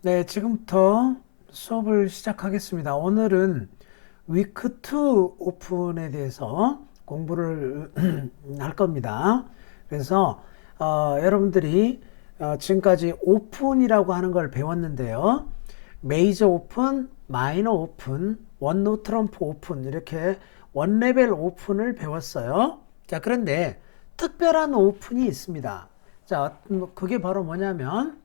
네, 지금부터 수업을 시작하겠습니다. 오늘은 위크 2 오픈에 대해서 공부를 할 겁니다. 그래서 여러분들이 지금까지 오픈이라고 하는 걸 배웠는데요. 메이저 오픈, 마이너 오픈, 원노 트럼프 오픈 이렇게 원레벨 오픈을 배웠어요. 자, 그런데 특별한 오픈이 있습니다. 자, 그게 바로 뭐냐면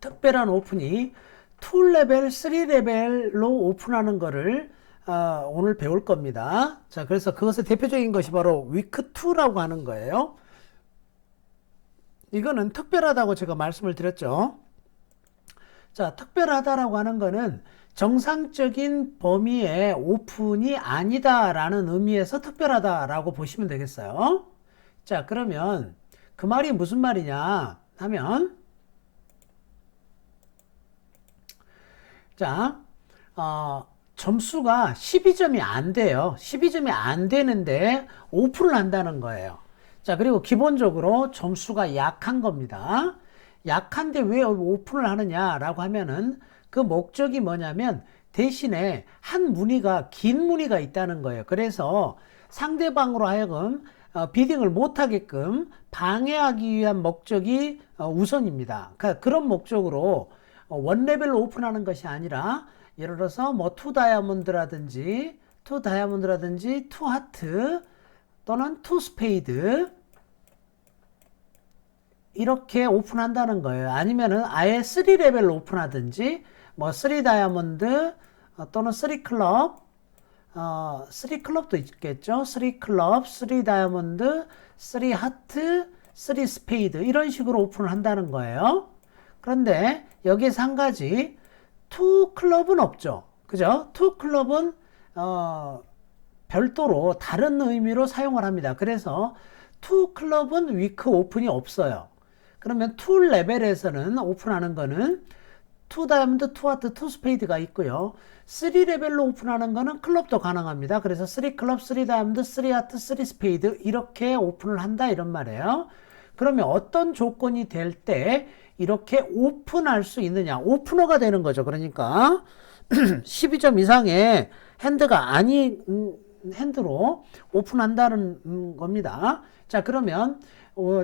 특별한 오픈이 2레벨, 3레벨로 오픈하는 거를 오늘 배울 겁니다. 자, 그래서 그것의 대표적인 것이 바로 위크 2라고 하는 거예요. 이거는 특별하다고 제가 말씀을 드렸죠. 자, 특별하다라고 하는 거는 정상적인 범위의 오픈이 아니다라는 의미에서 특별하다라고 보시면 되겠어요. 자, 그러면 그 말이 무슨 말이냐 하면 자, 점수가 12점이 안 돼요. 12점이 안 되는데 오픈을 한다는 거예요. 자, 그리고 기본적으로 점수가 약한 겁니다. 약한데 왜 오픈을 하느냐라고 하면은 그 목적이 뭐냐면 대신에 한 무늬가 긴 무늬가 있다는 거예요. 그래서 상대방으로 하여금 비딩을 못하게끔 방해하기 위한 목적이 우선입니다. 그러니까 그런 목적으로 원 레벨로 오픈하는 것이 아니라 예를 들어서 뭐 투 다이아몬드라든지 투 하트 또는 투 스페이드 이렇게 오픈한다는 거예요. 아니면은 아예 3레벨로 오픈하든지 뭐 3 다이아몬드 또는 3 클럽 3 클럽도 있겠죠. 3 클럽, 3 다이아몬드, 3 하트, 3 스페이드 이런 식으로 오픈을 한다는 거예요. 그런데 여기에서 한 가지 투 클럽은 없죠. 그죠? 투 클럽은 별도로 다른 의미로 사용을 합니다. 그래서 투 클럽은 위크 오픈이 없어요. 그러면 투 레벨에서는 오픈하는 거는 투 다이아몬드, 투 하트, 투 스페이드가 있고요. 3 레벨로 오픈하는 거는 클럽도 가능합니다. 그래서 3 클럽, 3 다이아몬드, 3 하트, 3 스페이드 이렇게 오픈을 한다 이런 말이에요. 그러면 어떤 조건이 될 때 이렇게 오픈할 수 있느냐? 오프너가 되는 거죠. 그러니까 12점 이상의 핸드가 아닌 핸드로 오픈한다는 겁니다. 자, 그러면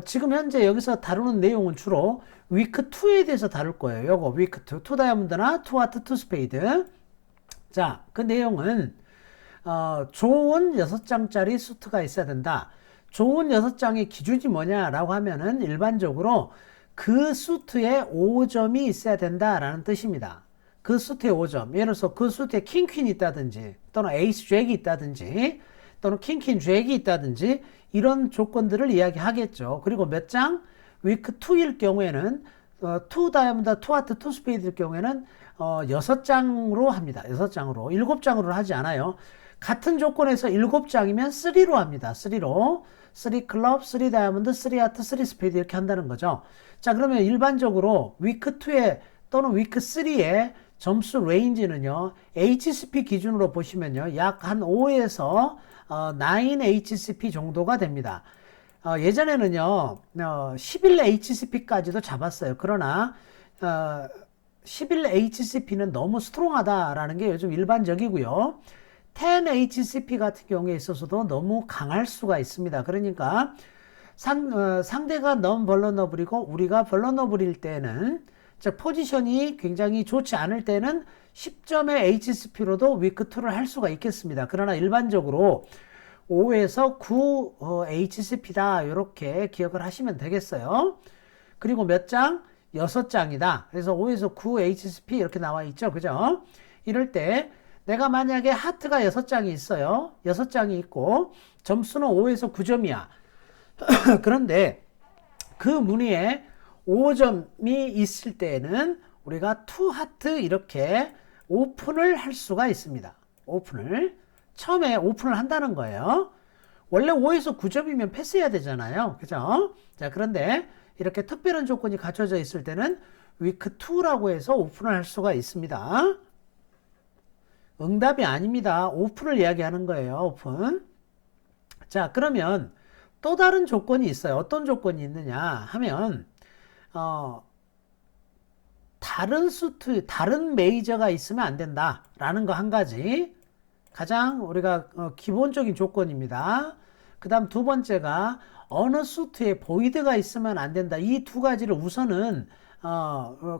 지금 현재 여기서 다루는 내용은 주로 위크 2에 대해서 다룰 거예요. 요거 위크 2, 투 다이아몬드나 투 하트, 투 스페이드. 자, 그 내용은 좋은 6장짜리 수트가 있어야 된다. 좋은 6장의 기준이 뭐냐라고 하면은 일반적으로 그 수트에 5점이 있어야 된다라는 뜻입니다. 그 수트에 5점. 예를 들어서 그 수트에 킹퀸이 있다든지 또는 에이스 잭이 있다든지 또는 킹퀸 잭이 있다든지 이런 조건들을 이야기하겠죠. 그리고 몇 장? 위크 2일 경우에는 투 다이아몬드, 투 하트, 투 스페이드일 경우에는 6장으로 합니다. 6장으로. 7장으로 하지 않아요. 같은 조건에서 7장이면 3로 합니다. 3로. 3 클럽, 3 다이아몬드, 3 하트, 3 스페이드 이렇게 한다는 거죠. 자, 그러면 일반적으로 위크 2에 또는 위크 3에 점수 레인지는요. HCP 기준으로 보시면요. 약 한 5에서 9 HCP 정도가 됩니다. 예전에는요, 11 HCP까지도 잡았어요. 그러나, 11 HCP는 너무 스트롱하다라는 게 요즘 일반적이고요. 10 HCP 같은 경우에 있어서도 너무 강할 수가 있습니다. 그러니까, 상대가 non vulnerable이고 우리가 vulnerable일 때는, 즉, 포지션이 굉장히 좋지 않을 때는 10점의 HCP로도 위크2를 할 수가 있겠습니다. 그러나 일반적으로 5에서 9 HCP다 이렇게 기억을 하시면 되겠어요. 그리고 몇 장? 6장이다. 그래서 5에서 9 HCP 이렇게 나와 있죠. 그죠? 이럴 때 내가 만약에 하트가 6장이 있어요. 6장이 있고 점수는 5에서 9점이야. 그런데 그 무늬에 5점이 있을 때는 우리가 투 하트 이렇게 오픈을 할 수가 있습니다. 오픈을. 처음에 오픈을 한다는 거예요. 원래 5에서 9점이면 패스해야 되잖아요. 그죠? 자, 그런데 이렇게 특별한 조건이 갖춰져 있을 때는 위크 2라고 해서 오픈을 할 수가 있습니다. 응답이 아닙니다. 오픈을 이야기하는 거예요. 오픈. 자, 그러면 또 다른 조건이 있어요. 어떤 조건이 있느냐 하면 다른 메이저가 있으면 안 된다. 라는 거 한 가지. 가장 우리가 기본적인 조건입니다. 그 다음 두 번째가 어느 수트에 보이드가 있으면 안 된다. 이 두 가지를 우선은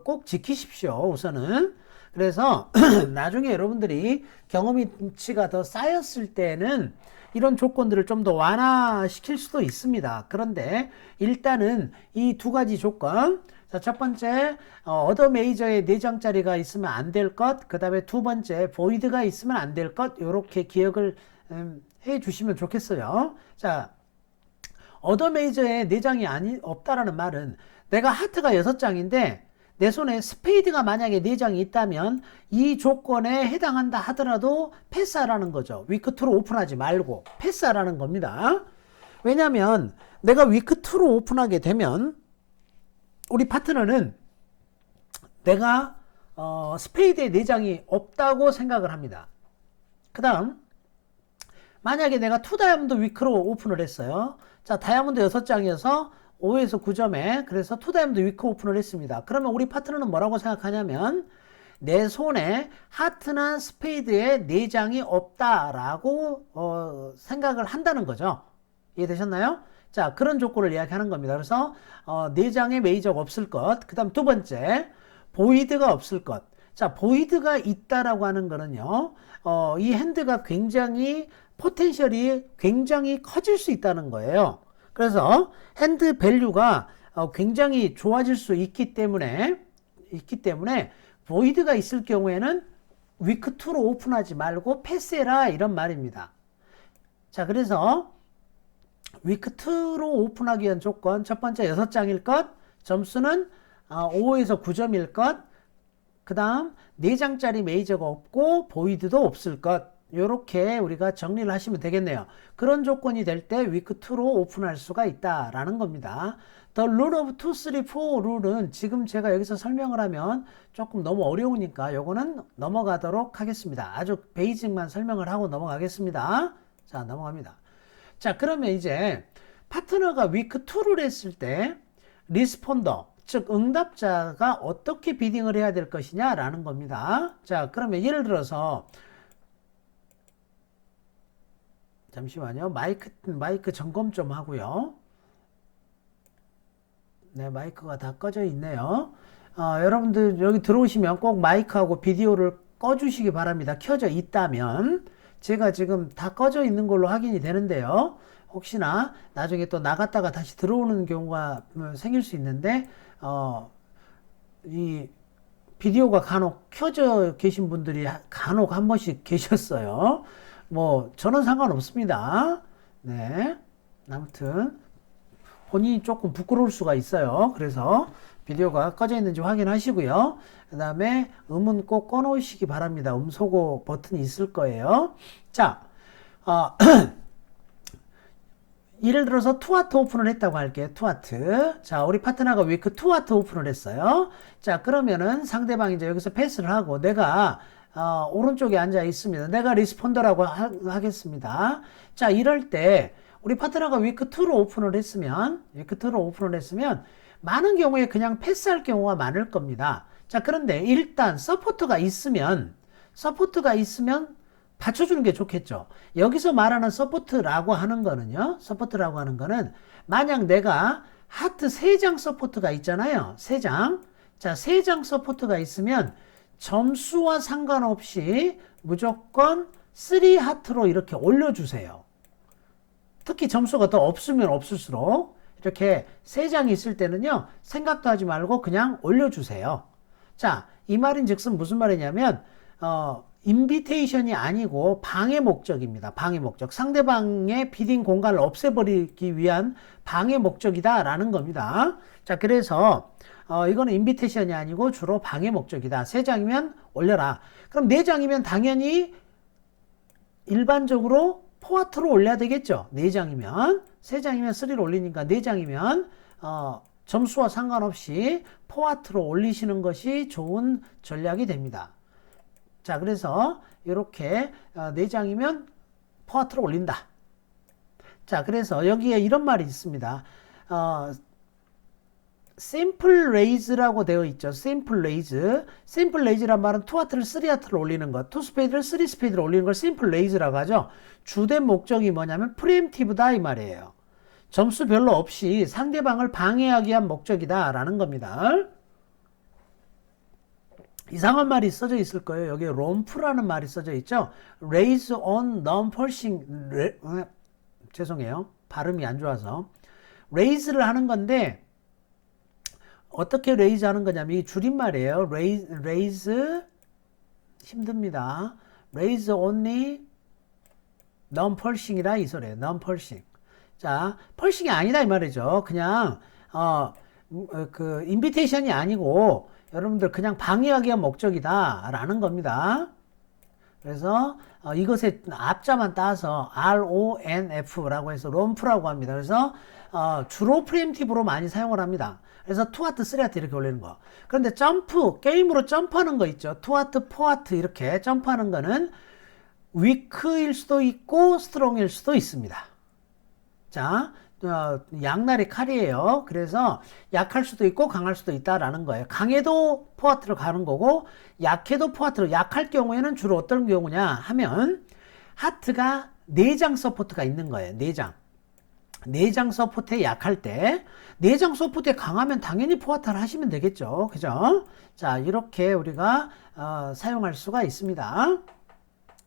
꼭 지키십시오. 우선은. 그래서 나중에 여러분들이 경험치가 더 쌓였을 때는 이런 조건들을 좀 더 완화시킬 수도 있습니다. 그런데 일단은 이 두 가지 조건. 자, 첫 번째, 어더 메이저에 4장짜리가 있으면 안 될 것. 그 다음에 두 번째, 보이드가 있으면 안 될 것. 이렇게 기억을 해 주시면 좋겠어요. 자, 어더 메이저에 4장이 없다라는 말은 내가 하트가 6장인데 내 손에 스페이드가 만약에 4장이 있다면 이 조건에 해당한다 하더라도 패스하라는 거죠. 위크2로 오픈하지 말고 패스하라는 겁니다. 왜냐하면 내가 위크2로 오픈하게 되면 우리 파트너는 내가 스페이드에 4장이 없다고 생각을 합니다. 그 다음 만약에 내가 2 다이아몬드 위크로 오픈을 했어요. 자, 다이아몬드 6장이어서 5에서 9점에 그래서 2 다이아몬드 위크 오픈을 했습니다. 그러면 우리 파트너는 뭐라고 생각하냐면 내 손에 하트나 스페이드에 4장이 없다라고 생각을 한다는 거죠. 이해되셨나요? 자, 그런 조건을 이야기하는 겁니다. 그래서 4장의 메이저가 없을 것. 그 다음 두 번째, 보이드가 없을 것. 자, 보이드가 있다라고 하는 거는요, 이 핸드가 굉장히 포텐셜이 굉장히 커질 수 있다는 거예요. 그래서 핸드 밸류가 굉장히 좋아질 수 있기 때문에 보이드가 있을 경우에는 위크2로 오픈하지 말고 패스해라 이런 말입니다. 자, 그래서 위크2로 오픈하기 위한 조건 첫 번째 6장일 것, 점수는 5에서 9점일 것, 그 다음 4장짜리 메이저가 없고 보이드도 없을 것. 이렇게 우리가 정리를 하시면 되겠네요. 그런 조건이 될 때 위크2로 오픈할 수가 있다라는 겁니다. The rule of 2, 3, 4 룰은 지금 제가 여기서 설명을 하면 조금 너무 어려우니까 요거는 넘어가도록 하겠습니다. 아주 베이직만 설명을 하고 넘어가겠습니다. 자, 넘어갑니다. 자, 그러면 이제 파트너가 위크2를 했을 때 리스폰더, 즉 응답자가 어떻게 비딩을 해야 될 것이냐라는 겁니다. 자, 그러면 예를 들어서 잠시만요. 마이크 점검 좀 하고요. 네, 마이크가 다 꺼져 있네요. 여러분들 여기 들어오시면 꼭 마이크하고 비디오를 꺼주시기 바랍니다. 켜져 있다면. 제가 지금 다 꺼져 있는 걸로 확인이 되는데요. 혹시나 나중에 또 나갔다가 다시 들어오는 경우가 생길 수 있는데, 이 비디오가 간혹 켜져 계신 분들이 간혹 한 번씩 계셨어요. 뭐 저는 상관없습니다. 네, 아무튼 본인이 조금 부끄러울 수가 있어요. 그래서 비디오가 꺼져 있는지 확인하시고요. 그 다음에 음은 꼭 꺼놓으시기 바랍니다. 음소거 버튼이 있을 거예요. 자, 예를 들어서 투하트 오픈을 했다고 할게요. 투하트. 자, 우리 파트너가 위크 투하트 오픈을 했어요. 자, 그러면은 상대방이 이제 여기서 패스를 하고 내가 오른쪽에 앉아 있습니다. 내가 리스폰더라고 하겠습니다. 자, 이럴 때 우리 파트너가 위크2로 오픈을 했으면 많은 경우에 그냥 패스할 경우가 많을 겁니다. 자, 그런데 일단 서포트가 있으면 받쳐주는 게 좋겠죠. 여기서 말하는 서포트라고 하는 거는 만약 내가 하트 3장 서포트가 있잖아요. 3장. 자, 3장 서포트가 있으면 점수와 상관없이 무조건 3하트로 이렇게 올려주세요. 특히 점수가 더 없으면 없을수록 이렇게 3장이 있을 때는요, 생각도 하지 말고 그냥 올려주세요. 자, 이 말인 즉슨 무슨 말이냐면, 인비테이션이 아니고 방해 목적입니다. 방해 목적. 상대방의 비딩 공간을 없애버리기 위한 방해 목적이다라는 겁니다. 자, 그래서 이거는 인비테이션이 아니고 주로 방해 목적이다. 3장이면 올려라. 그럼 4장이면 당연히 일반적으로 포화트로 올려야 되겠죠. 4장이면. 3장이면 3를 올리니까 4장이면 점수와 상관없이 포화트로 올리시는 것이 좋은 전략이 됩니다. 자, 그래서 이렇게 4장이면 포화트로 올린다. 자, 그래서 여기에 이런 말이 있습니다. simple raise라고 되어 있죠. simple raise. simple raise란 말은 2하트를 3하트를 올리는 것, 2스페이드를 3스페이드를 올리는 걸 simple raise라고 하죠. 주된 목적이 뭐냐면 preemptive다 이 말이에요. 점수 별로 없이 상대방을 방해하기 위한 목적이다 라는 겁니다. 이상한 말이 써져 있을 거예요. 여기 롬프라는 말이 써져 있죠. raise on non-pulsing, 죄송해요. 발음이 안 좋아서. raise를 하는 건데 어떻게 raise 하는 거냐면 이 줄임말이에요. raise 힘듭니다. raise only non-pulsing이라 이 소리예요. non-pulsing. 자, 펄싱이 아니다 이 말이죠. 그냥 그 인비테이션이 아니고 여러분들 그냥 방해하기 위한 목적이다 라는 겁니다. 그래서 이것의 앞자만 따서 RONF라고 해서 롬프라고 합니다. 그래서 주로 프리엠티브로 많이 사용을 합니다. 그래서 2하트, 3하트 이렇게 올리는 거. 그런데 점프, 게임으로 점프하는 거 있죠. 2하트, 4하트 이렇게 점프하는 거는 위크일 수도 있고 스트롱일 수도 있습니다. 자, 양날의 칼이에요. 그래서 약할 수도 있고 강할 수도 있다라는 거예요. 강해도 4하트로 가는 거고 약해도 4하트로. 약할 경우에는 주로 어떤 경우냐 하면 하트가 4장 서포트가 있는 거예요. 4장. 4장 서포트에 약할 때 4장 서포트에 강하면 당연히 4하트를 하시면 되겠죠. 그죠? 자, 이렇게 우리가 사용할 수가 있습니다.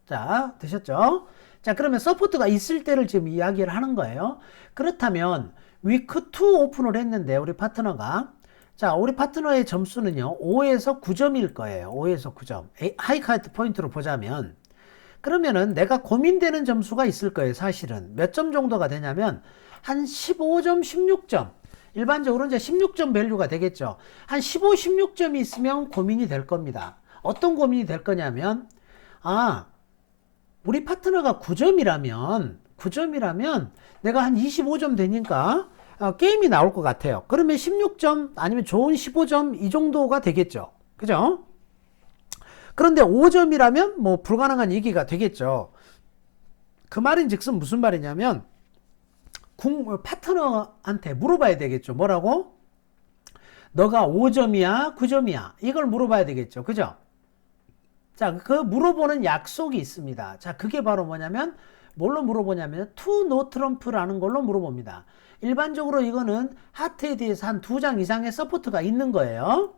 자, 되셨죠? 자, 그러면 서포트가 있을 때를 지금 이야기를 하는 거예요. 그렇다면 위크 2 오픈을 했는데 우리 파트너가, 자, 우리 파트너의 점수는요 5에서 9점일 거예요. 5에서 9점. 하이카이트 포인트로 보자면, 그러면은 내가 고민되는 점수가 있을 거예요. 사실은 몇 점 정도가 되냐면 한 15점, 16점. 일반적으로 이제 16점 밸류가 되겠죠. 한 15, 16점이 있으면 고민이 될 겁니다. 어떤 고민이 될 거냐면, 우리 파트너가 9점이라면 내가 한 25점 되니까 게임이 나올 것 같아요. 그러면 16점 아니면 좋은 15점 이 정도가 되겠죠. 그죠? 그런데 5점이라면 뭐 불가능한 얘기가 되겠죠. 그 말인 즉슨 무슨 말이냐면 파트너한테 물어봐야 되겠죠. 뭐라고? 너가 5점이야? 9점이야? 이걸 물어봐야 되겠죠. 그죠? 자, 그 물어보는 약속이 있습니다. 자, 그게 바로 뭐냐면 뭘로 물어보냐면 to no trump라는 걸로 물어봅니다. 일반적으로 이거는 하트에 대해서 한 2장 이상의 서포트가 있는 거예요.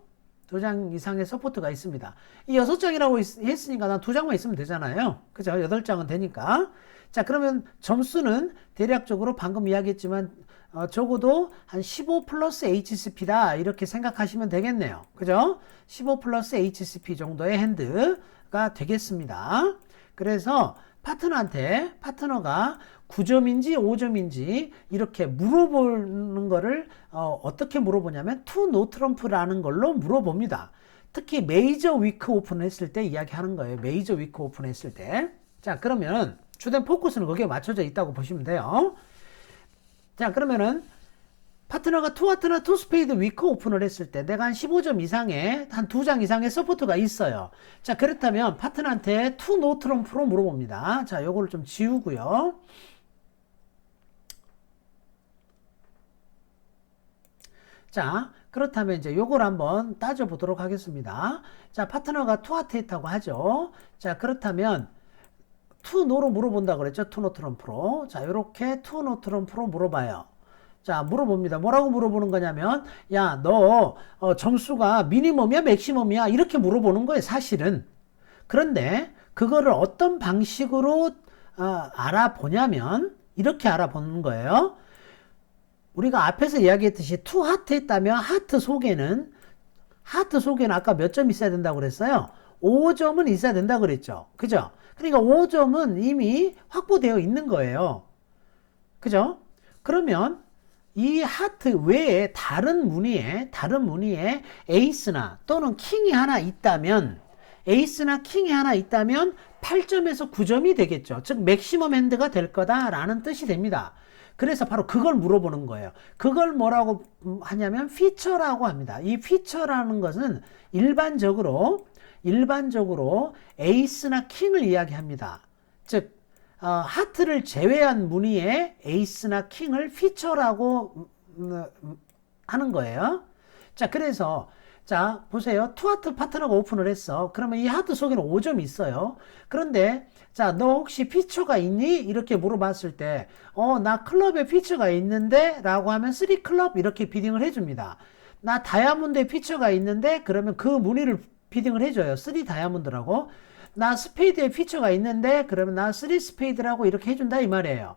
2장 이상의 서포트가 있습니다. 이 6장이라고 했으니까 난 2장만 있으면 되잖아요. 그죠? 8장은 되니까. 자, 그러면 점수는 대략적으로 방금 이야기했지만 적어도 한 15 플러스 HCP다 이렇게 생각하시면 되겠네요. 그죠? 15 플러스 HCP 정도의 핸드가 되겠습니다. 그래서 파트너가 9점인지 5점인지 이렇게 물어보는 거를 어떻게 물어보냐면 to no trump라는 걸로 물어봅니다. 특히 메이저 위크 오픈 했을 때 이야기하는 거예요. 메이저 위크 오픈 했을 때. 자, 그러면 주된 포커스는 거기에 맞춰져 있다고 보시면 돼요. 자, 그러면은 파트너가 2하트나 2스페이드 위크 오픈을 했을 때 내가 한 15점 이상의 한 2장 이상의 서포트가 있어요. 자, 그렇다면 파트너한테 to no trump로 물어봅니다. 자, 요거를 좀 지우고요. 자, 그렇다면 이제 요걸 한번 따져보도록 하겠습니다. 자, 파트너가 2하트 했다고 하죠. 자, 그렇다면 to no로 물어본다고 그랬죠. to no trump로. 자, 요렇게 to no trump로 물어봐요. 자, 물어봅니다. 뭐라고 물어보는 거냐면, 야, 너 점수가 미니멈이야 맥시멈이야 이렇게 물어보는 거예요. 사실은. 그런데 그거를 어떤 방식으로 알아보냐면 이렇게 알아보는 거예요. 우리가 앞에서 이야기했듯이 투 하트 했다면 하트 속에는 아까 몇 점 있어야 된다고 그랬어요? 5점은 있어야 된다고 그랬죠. 그죠? 그러니까 5점은 이미 확보되어 있는 거예요. 그죠? 그러면 이 하트 외에 다른 무늬에 에이스나 또는 킹이 하나 있다면 8점에서 9점이 되겠죠. 즉 맥시멈 핸드가 될 거다라는 뜻이 됩니다. 그래서 바로 그걸 물어보는 거예요. 그걸 뭐라고 하냐면 피처라고 합니다. 이 피처라는 것은 일반적으로 에이스나 킹을 이야기합니다. 즉 하트를 제외한 무늬의 에이스나 킹을 피처라고 하는 거예요. 자, 그래서 자, 보세요. 투하트 파트너가 오픈을 했어. 그러면 이 하트 속에는 5점이 있어요. 그런데 자, 너 혹시 피처가 있니? 이렇게 물어봤을 때 나 클럽에 피처가 있는데 라고 하면 3클럽 이렇게 비딩을 해줍니다. 나 다이아몬드에 피처가 있는데 그러면 그 무늬를 비딩을 해줘요. 3 다이아몬드라고. 나 스페이드에 피처가 있는데 그러면 나 3 스페이드라고 이렇게 해준다 이 말이에요.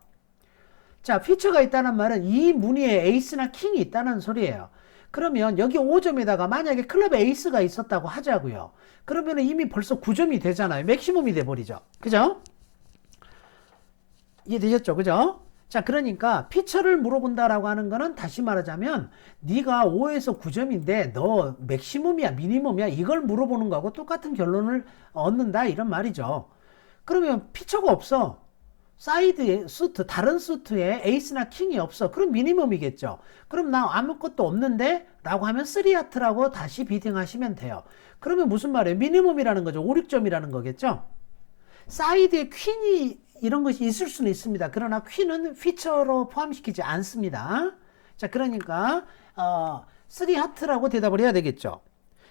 자, 피처가 있다는 말은 이 무늬에 에이스나 킹이 있다는 소리예요. 그러면 여기 5점에다가 만약에 클럽에 에이스가 있었다고 하자고요. 그러면 이미 벌써 9점이 되잖아요. 맥시멈이 돼버리죠. 그죠? 이해되셨죠? 그죠? 자, 그러니까 피처를 물어본다라고 하는 거는 다시 말하자면 네가 5에서 9점인데 너 맥시멈이야 미니멈이야 이걸 물어보는 거하고 똑같은 결론을 얻는다 이런 말이죠. 그러면 피처가 없어. 사이드 수트 다른 수트에 에이스나 킹이 없어. 그럼 미니멈이겠죠. 그럼 나 아무것도 없는데 라고 하면 3하트라고 다시 비딩하시면 돼요. 그러면 무슨 말이에요? 미니멈이라는 거죠. 5, 6점이라는 거겠죠. 사이드에 퀸이 이런 것이 있을 수는 있습니다. 그러나 퀸은 피처로 포함시키지 않습니다. 자, 그러니까 3하트라고 대답을 해야 되겠죠.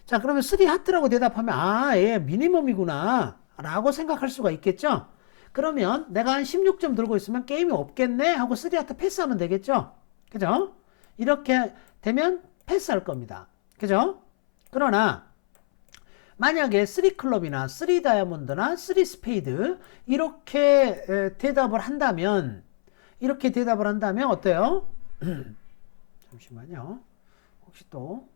자, 그러면 3하트라고 대답하면 얘 미니멈이구나 라고 생각할 수가 있겠죠. 그러면 내가 한 16점 들고 있으면 게임이 없겠네 하고 3하트 패스하면 되겠죠. 그죠? 이렇게 되면 패스할 겁니다. 그죠? 그러나 만약에 3클럽이나 3 다이아몬드나 3 스페이드 이렇게 대답을 한다면 어때요? 잠시만요. 혹시 또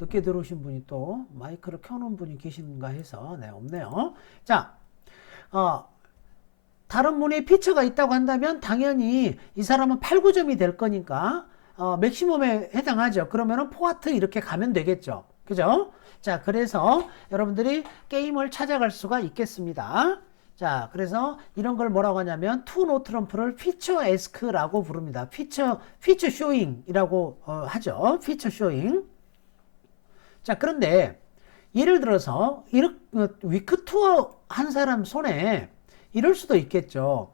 늦게 들어오신 분이 또 마이크를 켜놓은 분이 계신가 해서 네, 없네요. 자, 다른 분의 피처가 있다고 한다면 당연히 이 사람은 8, 9점이 될 거니까 맥시멈에 해당하죠. 그러면은 포하트 이렇게 가면 되겠죠. 그죠? 자, 그래서 여러분들이 게임을 찾아갈 수가 있겠습니다. 자, 그래서 이런 걸 뭐라고 하냐면 투노 트럼프를 피처 에스크라고 부릅니다. 피처 쇼잉이라고 하죠. 피처 쇼잉. 자, 그런데 예를 들어서 위크 투어 한 사람 손에 이럴 수도 있겠죠.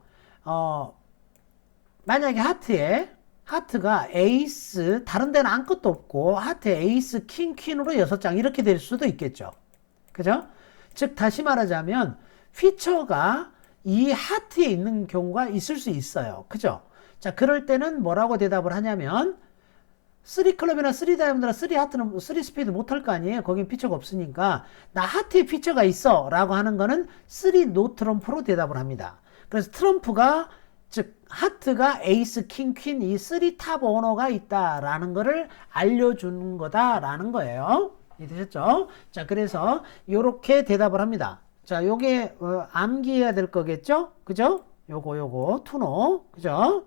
만약에 하트가 에이스, 다른 데는 아무것도 없고, 하트에 에이스, 퀸으로 6장 이렇게 될 수도 있겠죠. 그죠? 즉, 다시 말하자면, 피처가 이 하트에 있는 경우가 있을 수 있어요. 그죠? 자, 그럴 때는 뭐라고 대답을 하냐면, 3클럽이나 3 다이아몬드나 3하트는 3 스피드 못할 거 아니에요. 거긴 피처가 없으니까 나 하트에 피처가 있어 라고 하는 거는 3 노 트럼프로 대답을 합니다. 그래서 트럼프가 즉 하트가 에이스 킹 퀸 이 3 탑 오너가 있다라는 거를 알려주는 거다라는 거예요. 이해되셨죠? 자, 그래서 이렇게 대답을 합니다. 자, 요게 암기해야 될 거겠죠? 그죠? 요거 투노 그죠?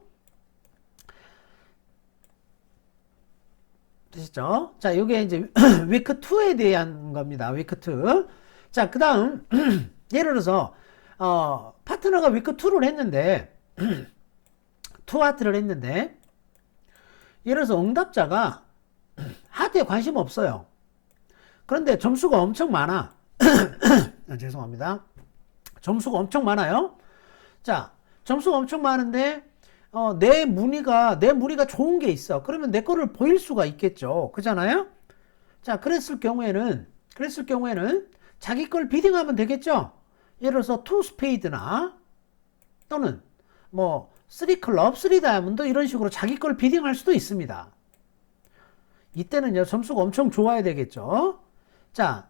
되셨죠? 자, 이게 이제 위크 2에 대한 겁니다. 위크 2. 자, 그 다음 예를 들어서 파트너가 위크 2를 했는데 2하트를 했는데 예를 들어서 응답자가 하트에 관심 없어요. 그런데 점수가 엄청 많아. 죄송합니다. 점수가 엄청 많아요. 자, 점수가 엄청 많은데 내 무늬가 좋은 게 있어. 그러면 내 거를 보일 수가 있겠죠. 그잖아요? 자, 그랬을 경우에는 자기 걸 비딩하면 되겠죠. 예를 들어서 2 스페이드나 또는 뭐 3 클럽, 3 다이아몬드 이런 식으로 자기 걸 비딩할 수도 있습니다. 이때는요, 점수가 엄청 좋아야 되겠죠. 자,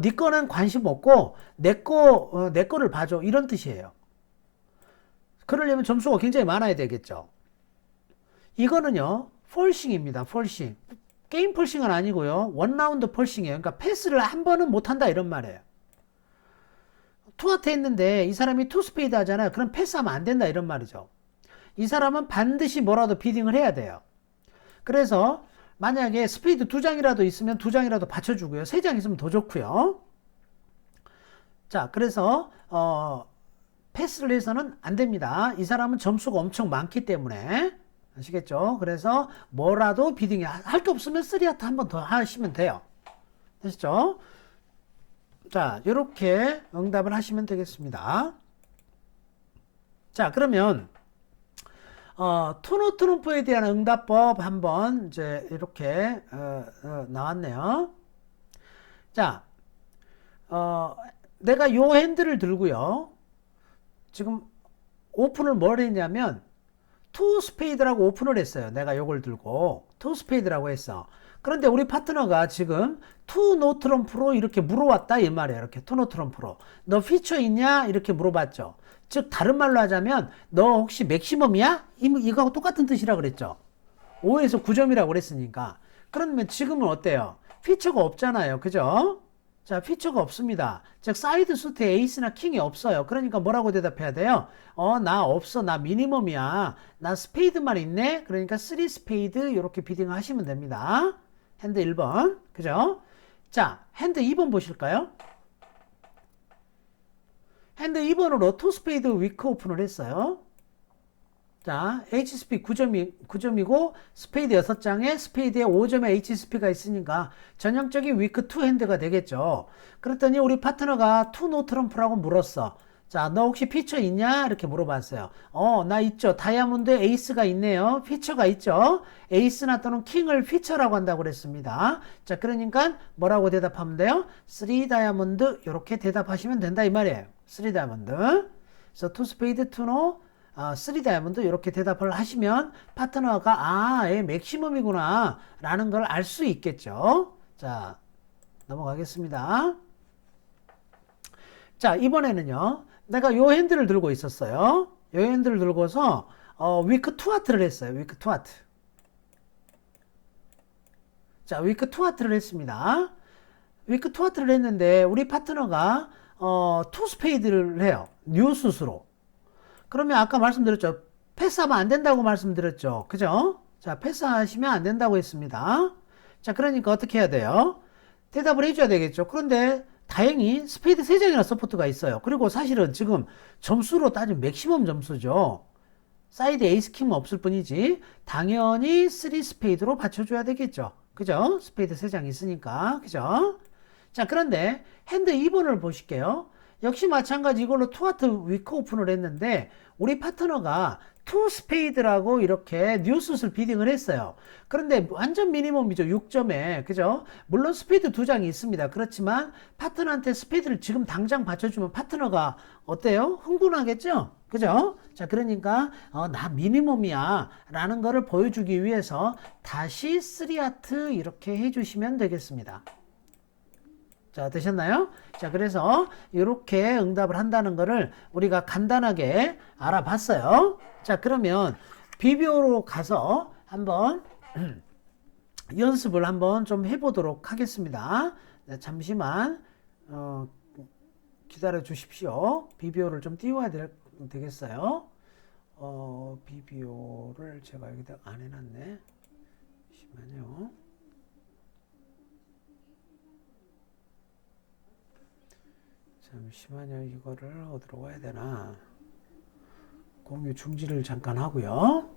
네 거는 관심 없고 내 거를 봐줘. 이런 뜻이에요. 그러려면 점수가 굉장히 많아야 되겠죠. 이거는요, 폴싱입니다. 폴싱. 게임 폴싱은 아니고요. 원라운드 폴싱이에요. 그러니까 패스를 한 번은 못한다 이런 말이에요. 투하트 했는데 이 사람이 투 스페이드 하잖아요. 그럼 패스하면 안 된다 이런 말이죠. 이 사람은 반드시 뭐라도 비딩을 해야 돼요. 그래서 만약에 스페이드 2장이라도 있으면 2장이라도 받쳐주고요. 3장 있으면 더 좋고요. 자, 그래서 패스를 해서는 안 됩니다. 이 사람은 점수가 엄청 많기 때문에. 아시겠죠? 그래서 뭐라도 비딩이 할 게 없으면 3하트 한 번 더 하시면 돼요. 되시죠? 자, 이렇게 응답을 하시면 되겠습니다. 자, 그러면 투노 트럼프에 대한 응답법 한번 이제 이렇게 나왔네요. 자, 내가 요 핸들을 들고요. 지금 오픈을 뭘 했냐면 투 스페이드라고 오픈을 했어요. 내가 요걸 들고 투 스페이드라고 했어. 그런데 우리 파트너가 지금 투 노 트럼프로 이렇게 물어왔다 이 말이에요. 이렇게 투 노 트럼프로 너 피처 있냐 이렇게 물어봤죠. 즉 다른 말로 하자면 너 혹시 맥시멈이야? 이거하고 똑같은 뜻이라 그랬죠. 5에서 9점이라고 그랬으니까. 그러면 지금은 어때요? 피처가 없잖아요. 그죠? 자, 피처가 없습니다. 즉 사이드 수트에 에이스나 킹이 없어요. 그러니까 뭐라고 대답해야 돼요? 나 없어. 나 미니멈이야. 나 스페이드만 있네. 그러니까 3 스페이드 이렇게 비딩 하시면 됩니다. 핸드 1번. 그죠? 자, 핸드 2번 보실까요? 핸드 2번으로 투 스페이드 위크 오픈을 했어요. 자, HSP 9점이고 스페이드 6장에 스페이드에 5점의 HSP가 있으니까 전형적인 위크 2 핸드가 되겠죠. 그랬더니 우리 파트너가 투 노 트럼프라고 물었어. 자, 너 혹시 피처 있냐? 이렇게 물어봤어요. 나 있죠. 다이아몬드 에이스가 있네요. 피처가 있죠. 에이스나 또는 킹을 피처라고 한다고 그랬습니다. 자, 그러니까 뭐라고 대답하면 돼요? 3 다이아몬드 이렇게 대답하시면 된다 이 말이에요. 3 다이아몬드. 그래서 투 스페이드 투 노 3 다이아몬드 이렇게 대답을 하시면 파트너가 얘 맥시멈이구나 라는 걸 알 수 있겠죠. 자, 넘어가겠습니다. 자, 이번에는요. 내가 요 핸들을 들고 있었어요. 요 핸들을 들고서 위크 투 하트를 했어요. 위크 투 하트. 자, 위크 투 하트를 했습니다. 위크 투 하트를 했는데 우리 파트너가 투 스페이드를 해요. 뉴스스로. 그러면 아까 말씀드렸죠. 패스하면 안 된다고 말씀드렸죠. 그죠? 자, 패스하시면 안 된다고 했습니다. 자, 그러니까 어떻게 해야 돼요? 대답을 해줘야 되겠죠. 그런데 다행히 스페이드 3장이나 서포트가 있어요. 그리고 사실은 지금 점수로 따지면 맥시멈 점수죠. 사이드 에이스 킹은 없을 뿐이지 당연히 3 스페이드로 받쳐줘야 되겠죠. 그죠? 스페이드 3장 있으니까. 그죠? 자, 그런데 핸드 2번을 보실게요. 역시 마찬가지 이걸로 투하트 위크 오픈을 했는데 우리 파트너가 투 스페이드라고 이렇게 뉴스를 비딩을 했어요. 그런데 완전 미니멈이죠. 6점에. 그죠? 물론 스페이드 2장이 있습니다. 그렇지만 파트너한테 스페이드를 지금 당장 받쳐주면 파트너가 어때요? 흥분하겠죠? 그죠? 자, 그러니까 나 미니멈이야 라는 거를 보여주기 위해서 다시 3하트 이렇게 해주시면 되겠습니다. 자, 되셨나요? 자, 그래서 이렇게 응답을 한다는 거를 우리가 간단하게 알아봤어요. 자, 그러면 비교로 가서 한번 연습을 한번 좀 해보도록 하겠습니다. 네, 잠시만 기다려 주십시오. 비교를 좀 띄워야 되겠어요. 비교를 제가 여기다 안 해놨네. 잠시만요. 잠시만요. 이거를 어디로 가야 되나? 공유 중지를 잠깐 하고요.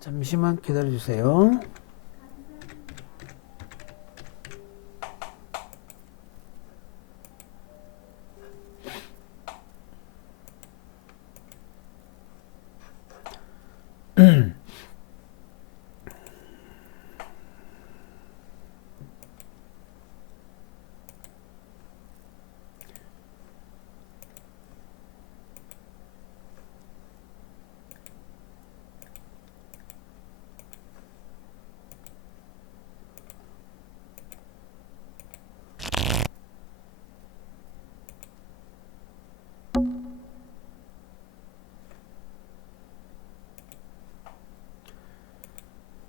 잠시만 기다려 주세요.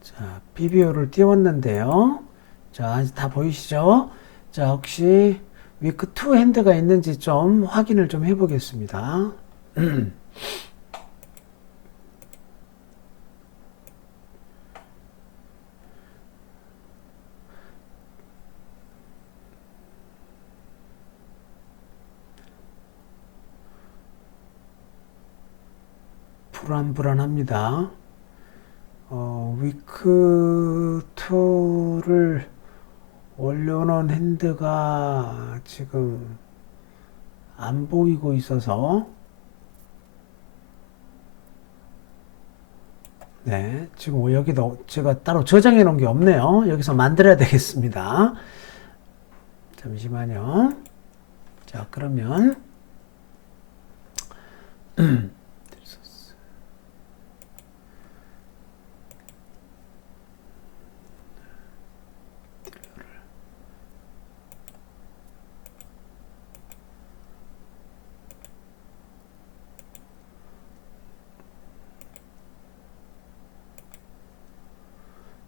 자, 비비오를 띄웠는데요. 자, 다 보이시죠? 자, 혹시 위크 2 핸드가 있는지 좀 확인을 좀 해보겠습니다. 불안합니다. 위크 2를 올려놓은 핸드가 지금 안 보이고 있어서, 네, 지금 여기도 제가 따로 저장해 놓은 게 없네요. 여기서 만들어야 되겠습니다. 잠시만요. 자, 그러면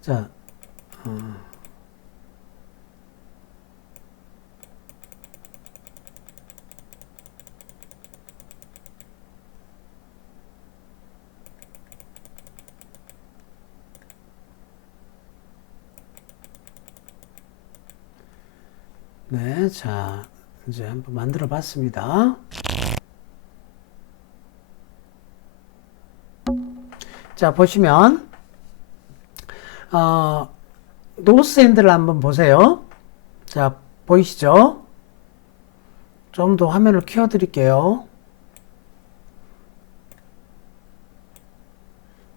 자, 네, 자, 이제 한번 만들어 봤습니다. 자, 보시면, 노스 핸들을 한번 보세요. 자, 보이시죠? 좀 더 화면을 키워드릴게요.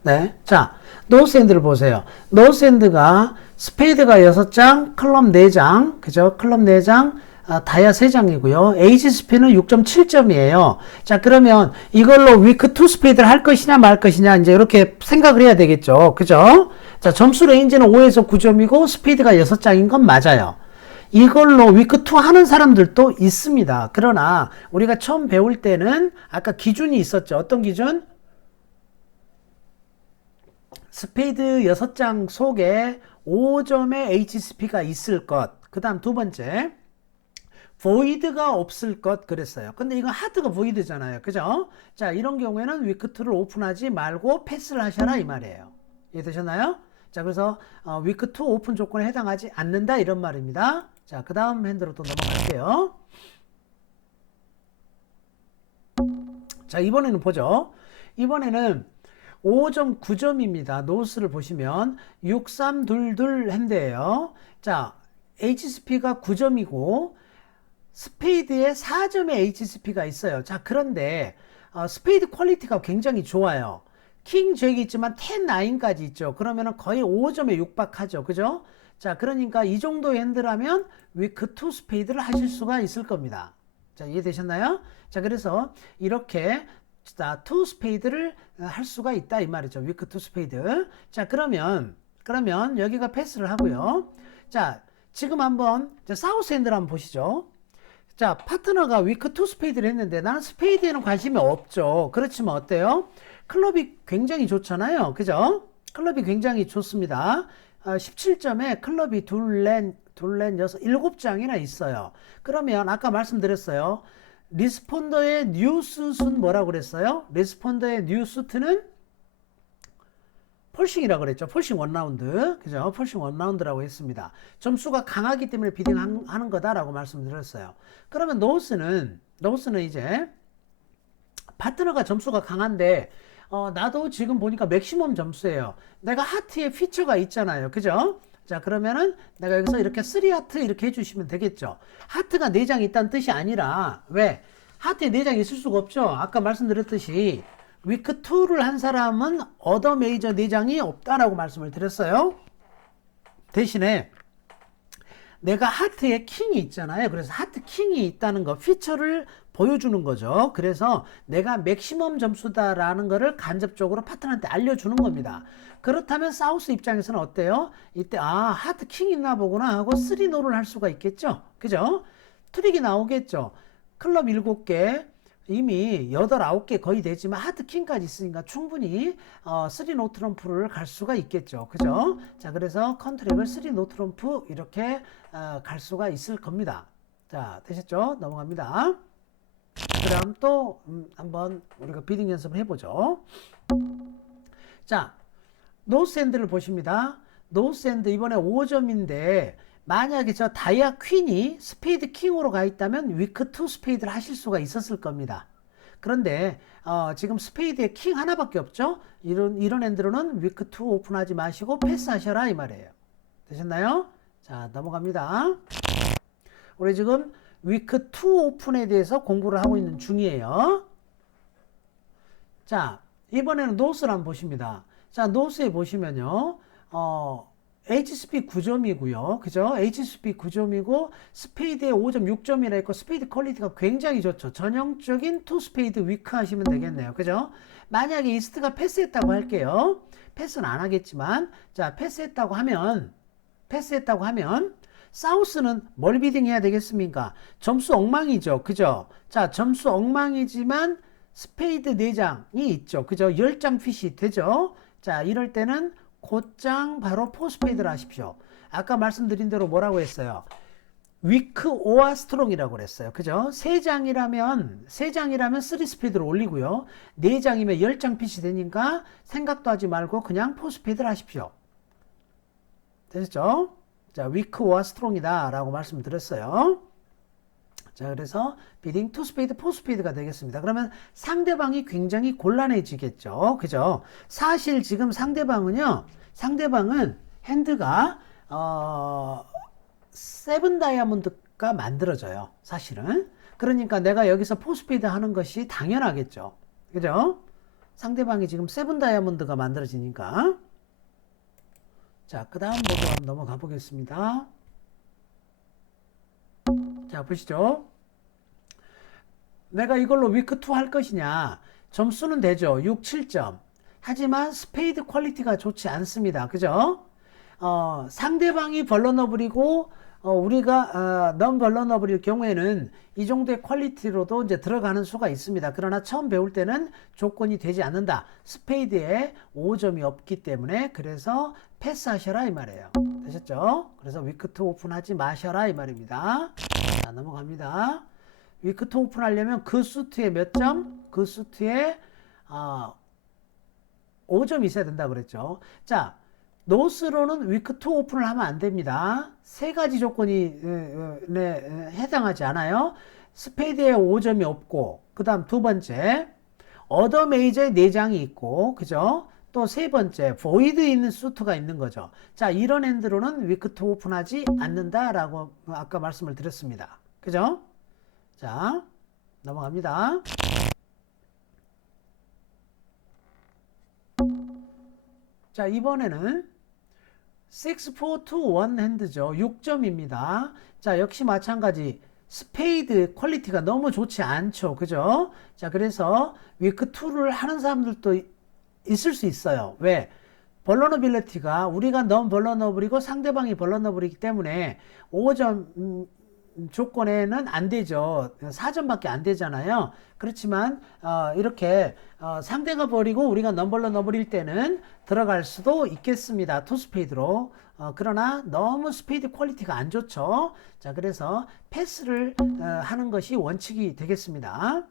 네. 자, 노스 핸들을 보세요. 노스 핸드가 스페이드가 6장, 클럽 4장, 그죠? 클럽 4장, 다이아 3장이고요. 에이지 스피는 6.7점이에요. 자, 그러면 이걸로 위크 2 스페이드를 할 것이냐 말 것이냐 이제 이렇게 생각을 해야 되겠죠. 그죠? 자, 점수 레인지는 5에서 9점이고 스피드가 6장인 건 맞아요. 이걸로 위크 2 하는 사람들도 있습니다. 그러나 우리가 처음 배울 때는 아까 기준이 있었죠. 어떤 기준? 스페이드 6장 속에 5점의 HCP가 있을 것. 그 다음 두 번째, void가 없을 것 그랬어요. 근데 이건 하드가 void잖아요. 그죠? 자, 이런 경우에는 위크2를 오픈하지 말고 패스를 하셔라 이 말이에요. 이해되셨나요? 자, 그래서 위크2 오픈 조건에 해당하지 않는다 이런 말입니다. 자, 그 다음 핸드로 또 넘어갈게요. 자, 이번에는 보죠. 이번에는 5.9점입니다. 노스를 보시면 6322 핸드예요. 자, HCP가 9점이고 스페이드에 4점의 HCP가 있어요. 자, 그런데 스페이드 퀄리티가 굉장히 좋아요. 킹 잭이 있지만 10, 9까지 있죠. 그러면 거의 5점에 육박하죠. 그죠? 자, 그러니까 이 정도의 핸드라면 위크2 스페이드를 하실 수가 있을 겁니다. 자, 이해되셨나요? 자, 그래서 이렇게 자, 2 스페이드를 할 수가 있다 이 말이죠. 위크2 스페이드. 자, 그러면 여기가 패스를 하고요. 자, 지금 한번 사우스 핸드를 한번 보시죠. 자, 파트너가 위크2 스페이드를 했는데 나는 스페이드에는 관심이 없죠. 그렇지만 어때요? 클럽이 굉장히 좋잖아요. 그죠? 클럽이 굉장히 좋습니다. 17점에 클럽이 둘, 여섯, 7장이나 있어요. 그러면 아까 말씀드렸어요. 리스폰더의 뉴스는 뭐라고 그랬어요? 리스폰더의 뉴스트는 폴싱이라고 그랬죠. 폴싱 원라운드. 그죠? 폴싱 원라운드라고 했습니다. 점수가 강하기 때문에 비딩하는 거다라고 말씀드렸어요. 그러면 노스는 이제 파트너가 점수가 강한데 나도 지금 보니까 맥시멈 점수예요. 내가 하트에 피처가 있잖아요. 그죠? 자, 그러면은 내가 여기서 이렇게 3하트 이렇게 해주시면 되겠죠. 하트가 4장 있다는 뜻이 아니라 왜? 하트에 4장 있을 수가 없죠. 아까 말씀드렸듯이 위크2를 한 사람은 어더 메이저 4장이 없다라고 말씀을 드렸어요. 대신에 내가 하트에 킹이 있잖아요. 그래서 하트 킹이 있다는 거, 피처를 보여주는 거죠. 그래서 내가 맥시멈 점수다라는 거를 간접적으로 파트너한테 알려주는 겁니다. 그렇다면 사우스 입장에서는 어때요? 이때 하트 킹 있나 보구나 하고 3노를 할 수가 있겠죠. 그죠? 트릭이 나오겠죠. 클럽 7개 이미 8, 9개 거의 되지만 하트 킹까지 있으니까 충분히 3노 트럼프를 갈 수가 있겠죠. 그죠? 자, 그래서 컨트랙을 3노 트럼프 이렇게 갈 수가 있을 겁니다. 자, 되셨죠? 넘어갑니다. 그럼 또 한번 우리가 비딩 연습을 해보죠. 자, 노스 핸드를 보십니다. 노스 핸드 이번에 5점인데 만약에 저 다이아 퀸이 스페이드 킹으로 가 있다면 위크2 스페이드를 하실 수가 있었을 겁니다. 그런데 지금 스페이드에 킹 하나밖에 없죠. 이런 핸들로는 위크 2 오픈하지 마시고 패스하셔라 이 말이에요. 되셨나요? 자, 넘어갑니다. 우리 지금 위크 2 오픈에 대해서 공부를 하고 있는 중이에요. 자, 이번에는 노스를 한번 보십니다. 자, 노스에 보시면요. HSP 9점이고요. 그죠? HSP 9점이고 스페이드에 5점, 6점이라 했고 스페이드 퀄리티가 굉장히 좋죠. 전형적인 투 스페이드 위크 하시면 되겠네요. 그죠? 만약에 이스트가 패스했다고 할게요. 패스는 안 하겠지만 자, 패스했다고 하면 사우스는 뭘 비딩해야 되겠습니까? 점수 엉망이죠. 그죠? 자, 점수 엉망이지만 스페이드 4장이 있죠. 그죠? 10장 핏이 되죠? 자, 이럴 때는 곧장 바로 포스페이드를 하십시오. 아까 말씀드린 대로 뭐라고 했어요? 위크 5와 스트롱이라고 그랬어요. 그죠? 3장이라면 3스피드를 올리고요. 4장이면 10장 핏이 되니까 생각도 하지 말고 그냥 포스페이드를 하십시오. 되셨죠? 자, 위크 5와 스트롱이다 라고 말씀드렸어요. 자, 그래서 비딩 투 스페이드, 포 스페이드가 되겠습니다. 그러면 상대방이 굉장히 곤란해지겠죠. 그죠? 사실 지금 상대방은 핸드가 7 다이아몬드가 만들어져요. 사실은. 그러니까 내가 여기서 포 스페이드 하는 것이 당연하겠죠. 그죠? 상대방이 지금 7 다이아몬드가 만들어지니까. 자, 그 다음 보고 한번 넘어가 보겠습니다. 자, 보시죠. 내가 이걸로 위크 2 할 것이냐. 점수는 되죠. 6, 7점. 하지만 스페이드 퀄리티가 좋지 않습니다. 그죠? 상대방이 벌러너블이고 우리가 넌 벌러너블일 경우에는 이 정도의 퀄리티로도 이제 들어가는 수가 있습니다. 그러나 처음 배울 때는 조건이 되지 않는다. 스페이드에 5점이 없기 때문에 그래서 패스하셔라 이 말이에요. 되셨죠? 그래서 위크 2 오픈하지 마셔라 이 말입니다. 자, 넘어갑니다. 위크 2 오픈하려면 그 수트에 몇 점? 그 수트에 5점 있어야 된다고 그랬죠. 자, 노스로는 위크 2 오픈을 하면 안 됩니다. 세 가지 조건이 해당하지 않아요. 스페이드에 5점이 없고, 그 다음 두 번째, 어더 메이저에 4장이 있고, 그죠? 또 세 번째, 보이드 있는 수트가 있는 거죠. 자, 이런 핸드로는 위크 2 오픈하지 않는다라고 아까 말씀을 드렸습니다. 그죠? 자, 넘어갑니다. 자, 이번에는 6, 4, 2, 1 핸드죠. 6점입니다. 자, 역시 마찬가지. 스페이드 퀄리티가 너무 좋지 않죠. 그죠? 자, 그래서 위크 2를 하는 사람들도 있을 수 있어요. 왜? 벌러너빌리티가 우리가 넌 벌러너블이고 상대방이 벌러너블이기 때문에 5점 조건에는 안 되죠. 4점밖에 안 되잖아요. 그렇지만 이렇게 상대가 버리고 우리가 넘버러너블일 때는 들어갈 수도 있겠습니다. 투스페이드로. 그러나 너무 스페이드 퀄리티가 안 좋죠. 자, 그래서 패스를 하는 것이 원칙이 되겠습니다.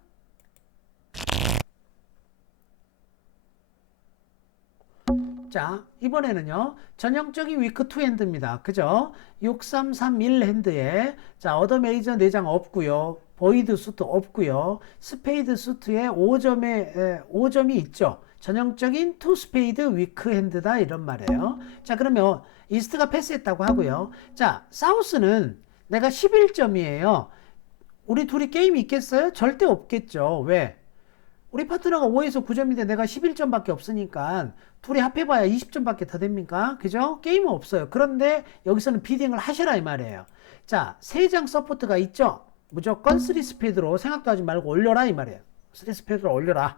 자, 이번에는요, 전형적인 위크 2 핸드입니다. 그죠? 6, 3, 3, 1 핸드에, 자, 어더 메이저 4장 없고요 보이드 수트 없고요 스페이드 수트에 5점이 있죠. 전형적인 투 스페이드 위크 핸드다. 이런 말이에요. 자, 그러면 이스트가 패스했다고 하고요. 자, 사우스는 내가 11점이에요. 우리 둘이 게임이 있겠어요? 절대 없겠죠. 왜? 우리 파트너가 5에서 9점인데 내가 11점밖에 없으니까 둘이 합해봐야 20점밖에 더 됩니까? 그죠? 게임은 없어요. 그런데 여기서는 비딩을 하셔라 이 말이에요. 자, 3장 서포트가 있죠? 무조건 3스피드로 생각도 하지 말고 올려라 이 말이에요. 3스피드로 올려라.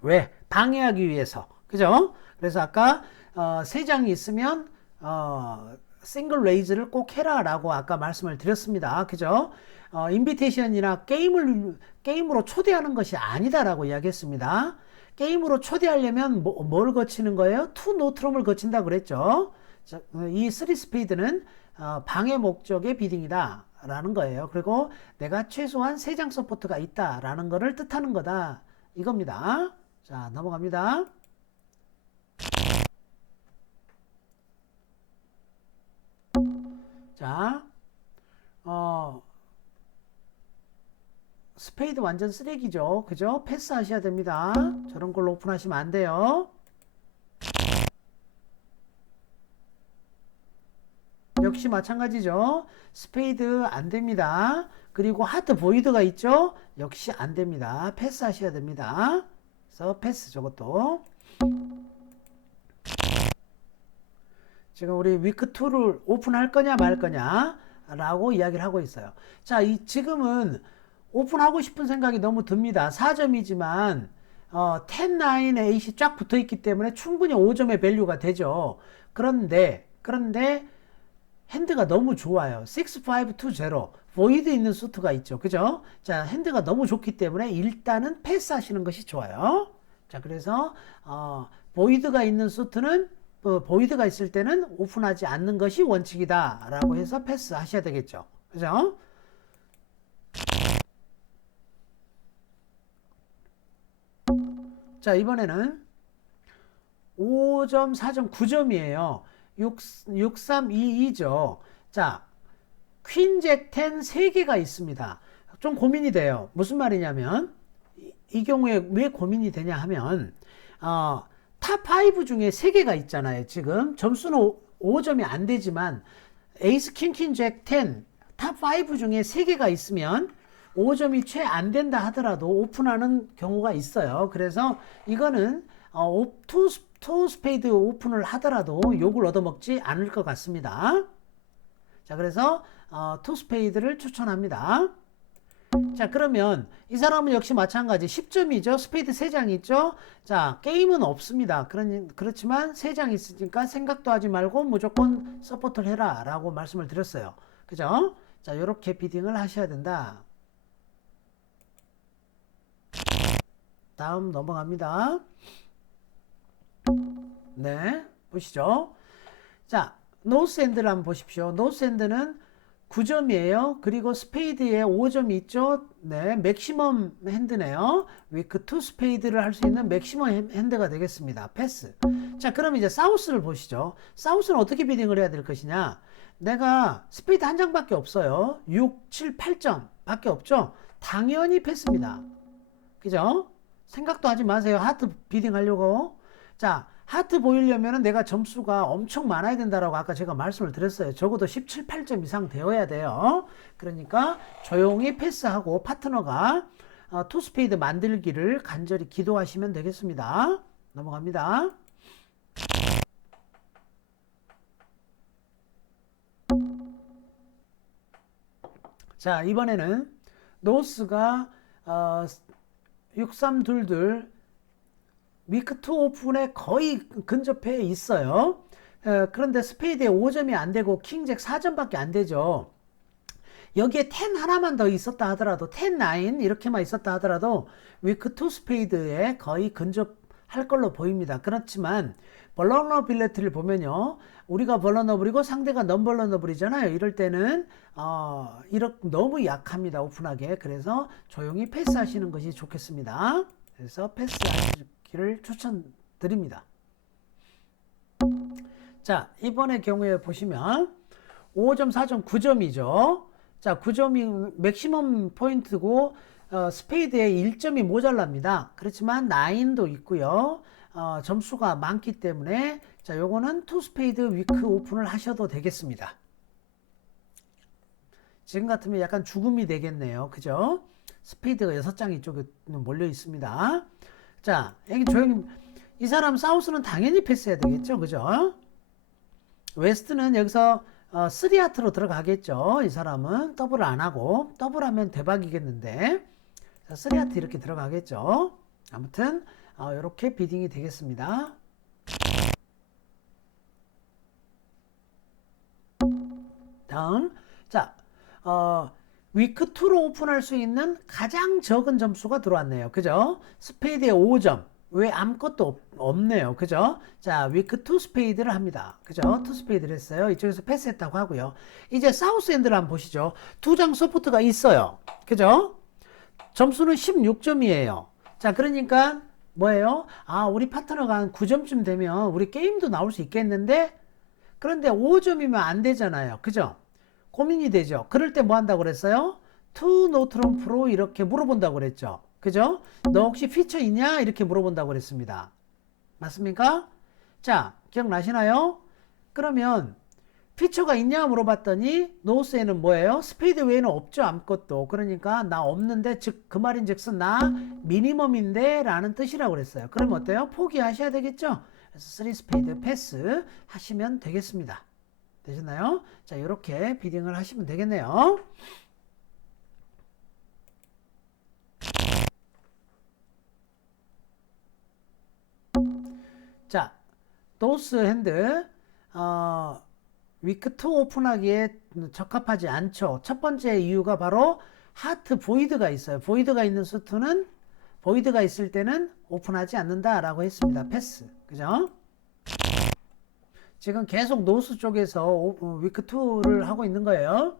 왜? 방해하기 위해서. 그죠? 그래서 아까 3장이 있으면 싱글 레이즈를 꼭 해라 라고 아까 말씀을 드렸습니다. 그죠? 인비테이션이나 게임으로 초대하는 것이 아니다라고 이야기했습니다. 게임으로 초대하려면 뭘 거치는 거예요? 투 노트럼을 거친다고 그랬죠. 이 3스피드는 방해 목적의 비딩이다 라는 거예요. 그리고 내가 최소한 3장 서포트가 있다 라는 거를 뜻하는 거다 이겁니다. 자, 넘어갑니다. 자, 스페이드 완전 쓰레기죠. 그죠? 패스 하셔야 됩니다. 저런 걸로 오픈하시면 안 돼요. 역시 마찬가지죠. 스페이드 안 됩니다. 그리고 하트 보이드가 있죠. 역시 안 됩니다. 패스 하셔야 됩니다. 그래서 패스 저것도. 지금 우리 위크 2를 오픈할 거냐 말 거냐 라고 이야기를 하고 있어요. 자, 지금은 오픈하고 싶은 생각이 너무 듭니다. 4점이지만 10, 9, 8이 쫙 붙어 있기 때문에 충분히 5점의 밸류가 되죠. 그런데 핸드가 너무 좋아요. 6, 5, 2, 0 보이드 있는 수트가 있죠. 그죠? 자, 핸드가 너무 좋기 때문에 일단은 패스 하시는 것이 좋아요. 자, 그래서 보이드가 있는 수트는 보이드가 있을 때는 오픈하지 않는 것이 원칙이다 라고 해서 패스 하셔야 되겠죠. 그죠? 자, 이번에는 5점, 4점, 9점이에요. 6322죠. 자, 퀸, 잭, 10 3개가 있습니다. 좀 고민이 돼요. 무슨 말이냐면 이 경우에 왜 고민이 되냐 하면 탑5 중에 3개가 있잖아요. 지금 점수는 5점이 안 되지만 에이스, 퀸, 잭, 10 탑5 중에 3개가 있으면 5점이 채 안 된다 하더라도 오픈하는 경우가 있어요. 그래서 이거는 투 스페이드 오픈을 하더라도 욕을 얻어먹지 않을 것 같습니다. 자, 그래서 투 스페이드를 추천합니다. 자, 그러면 이 사람은 역시 마찬가지 10점이죠. 스페이드 3장 있죠. 자, 게임은 없습니다. 그렇지만 3장 있으니까 생각도 하지 말고 무조건 서포트를 해라 라고 말씀을 드렸어요. 그죠? 자, 이렇게 비딩을 하셔야 된다. 다음 넘어갑니다. 네, 보시죠. 자, 노스핸드를 한번 보십시오. 노스핸드는 9점이에요. 그리고 스페이드에 5점이 있죠. 네, 맥시멈 핸드네요. 위크 2 스페이드를 할 수 있는 맥시멈 핸드가 되겠습니다. 패스. 자, 그럼 이제 사우스를 보시죠. 사우스는 어떻게 비딩을 해야 될 것이냐. 내가 스페이드 한 장밖에 없어요. 6, 7, 8점 밖에 없죠. 당연히 패스입니다. 그죠? 생각도 하지 마세요. 하트 비딩 하려고. 자, 하트 보이려면 내가 점수가 엄청 많아야 된다라고 아까 제가 말씀을 드렸어요. 적어도 17, 8점 이상 되어야 돼요. 그러니까 조용히 패스하고 파트너가 투 스페이드 만들기를 간절히 기도하시면 되겠습니다. 넘어갑니다. 자, 이번에는 노스가 6322 위크 2 오픈에 거의 근접해 있어요. 그런데 스페이드에 5점이 안 되고 킹잭 4점밖에 안 되죠. 여기에 10 하나만 더 있었다 하더라도 10, 9 이렇게만 있었다 하더라도 위크 2 스페이드에 거의 근접할 걸로 보입니다. 그렇지만 벌러너빌리티를 보면요. 우리가 벌러너블이고 상대가 넘벌러너블이잖아요. 이럴 때는 이렇게 너무 약합니다. 오픈하게. 그래서 조용히 패스하시는 것이 좋겠습니다. 그래서 패스하시기를 추천드립니다. 자, 이번의 경우에 보시면 5점, 4점, 9점이죠. 자, 9점이 맥시멈 포인트고 스페이드에 1점이 모자랍니다. 그렇지만 9도 있고요. 점수가 많기 때문에 자, 요거는 투 스페이드 위크 오픈을 하셔도 되겠습니다. 지금 같으면 약간 죽음이 되겠네요. 그죠? 스페이드가 6장 이쪽에 몰려 있습니다. 자, 여기 조용히 이 사람 사우스는 당연히 패스해야 되겠죠. 그죠? 웨스트는 여기서 3하트로 들어가겠죠. 이 사람은 더블을 안 하고 더블하면 대박이겠는데 3하트 이렇게 들어가겠죠. 아무튼 이렇게 비딩이 되겠습니다. 다음, 자, 위크 2로 오픈할 수 있는 가장 적은 점수가 들어왔네요. 그죠? 스페이드에 5점. 왜 아무것도 없네요. 그죠? 자, 위크 2 스페이드를 합니다. 그죠? 2 스페이드를 했어요. 이쪽에서 패스했다고 하고요. 이제 사우스 핸드를 한번 보시죠. 2장 서포트가 있어요. 그죠? 점수는 16점이에요. 자, 그러니까 뭐예요? 우리 파트너가 한 9점쯤 되면 우리 게임도 나올 수 있겠는데 그런데 5점이면 안 되잖아요. 그죠? 고민이 되죠. 그럴 때 뭐 한다고 그랬어요? 투 노 트럼프로 이렇게 물어본다고 그랬죠. 그죠? 너 혹시 피처 있냐? 이렇게 물어본다고 그랬습니다. 맞습니까? 자, 기억나시나요? 그러면 피처가 있냐 물어봤더니 노스에는 뭐예요? 스페이드 외에는 없죠. 아무것도. 그러니까 나 없는데, 즉 그 말인즉슨 나 미니멈인데 라는 뜻이라고 그랬어요. 그럼 어때요? 포기하셔야 되겠죠? 그래서 3 스페이드 패스 하시면 되겠습니다. 되셨나요? 자, 이렇게 비딩을 하시면 되겠네요. 자, 도스 핸드 위크 2 오픈하기에 적합하지 않죠. 첫 번째 이유가 바로 하트 보이드가 있어요. 보이드가 있는 수트는 보이드가 있을 때는 오픈하지 않는다라고 했습니다. 패스. 그죠? 지금 계속 노스 쪽에서 위크 2를 하고 있는 거예요.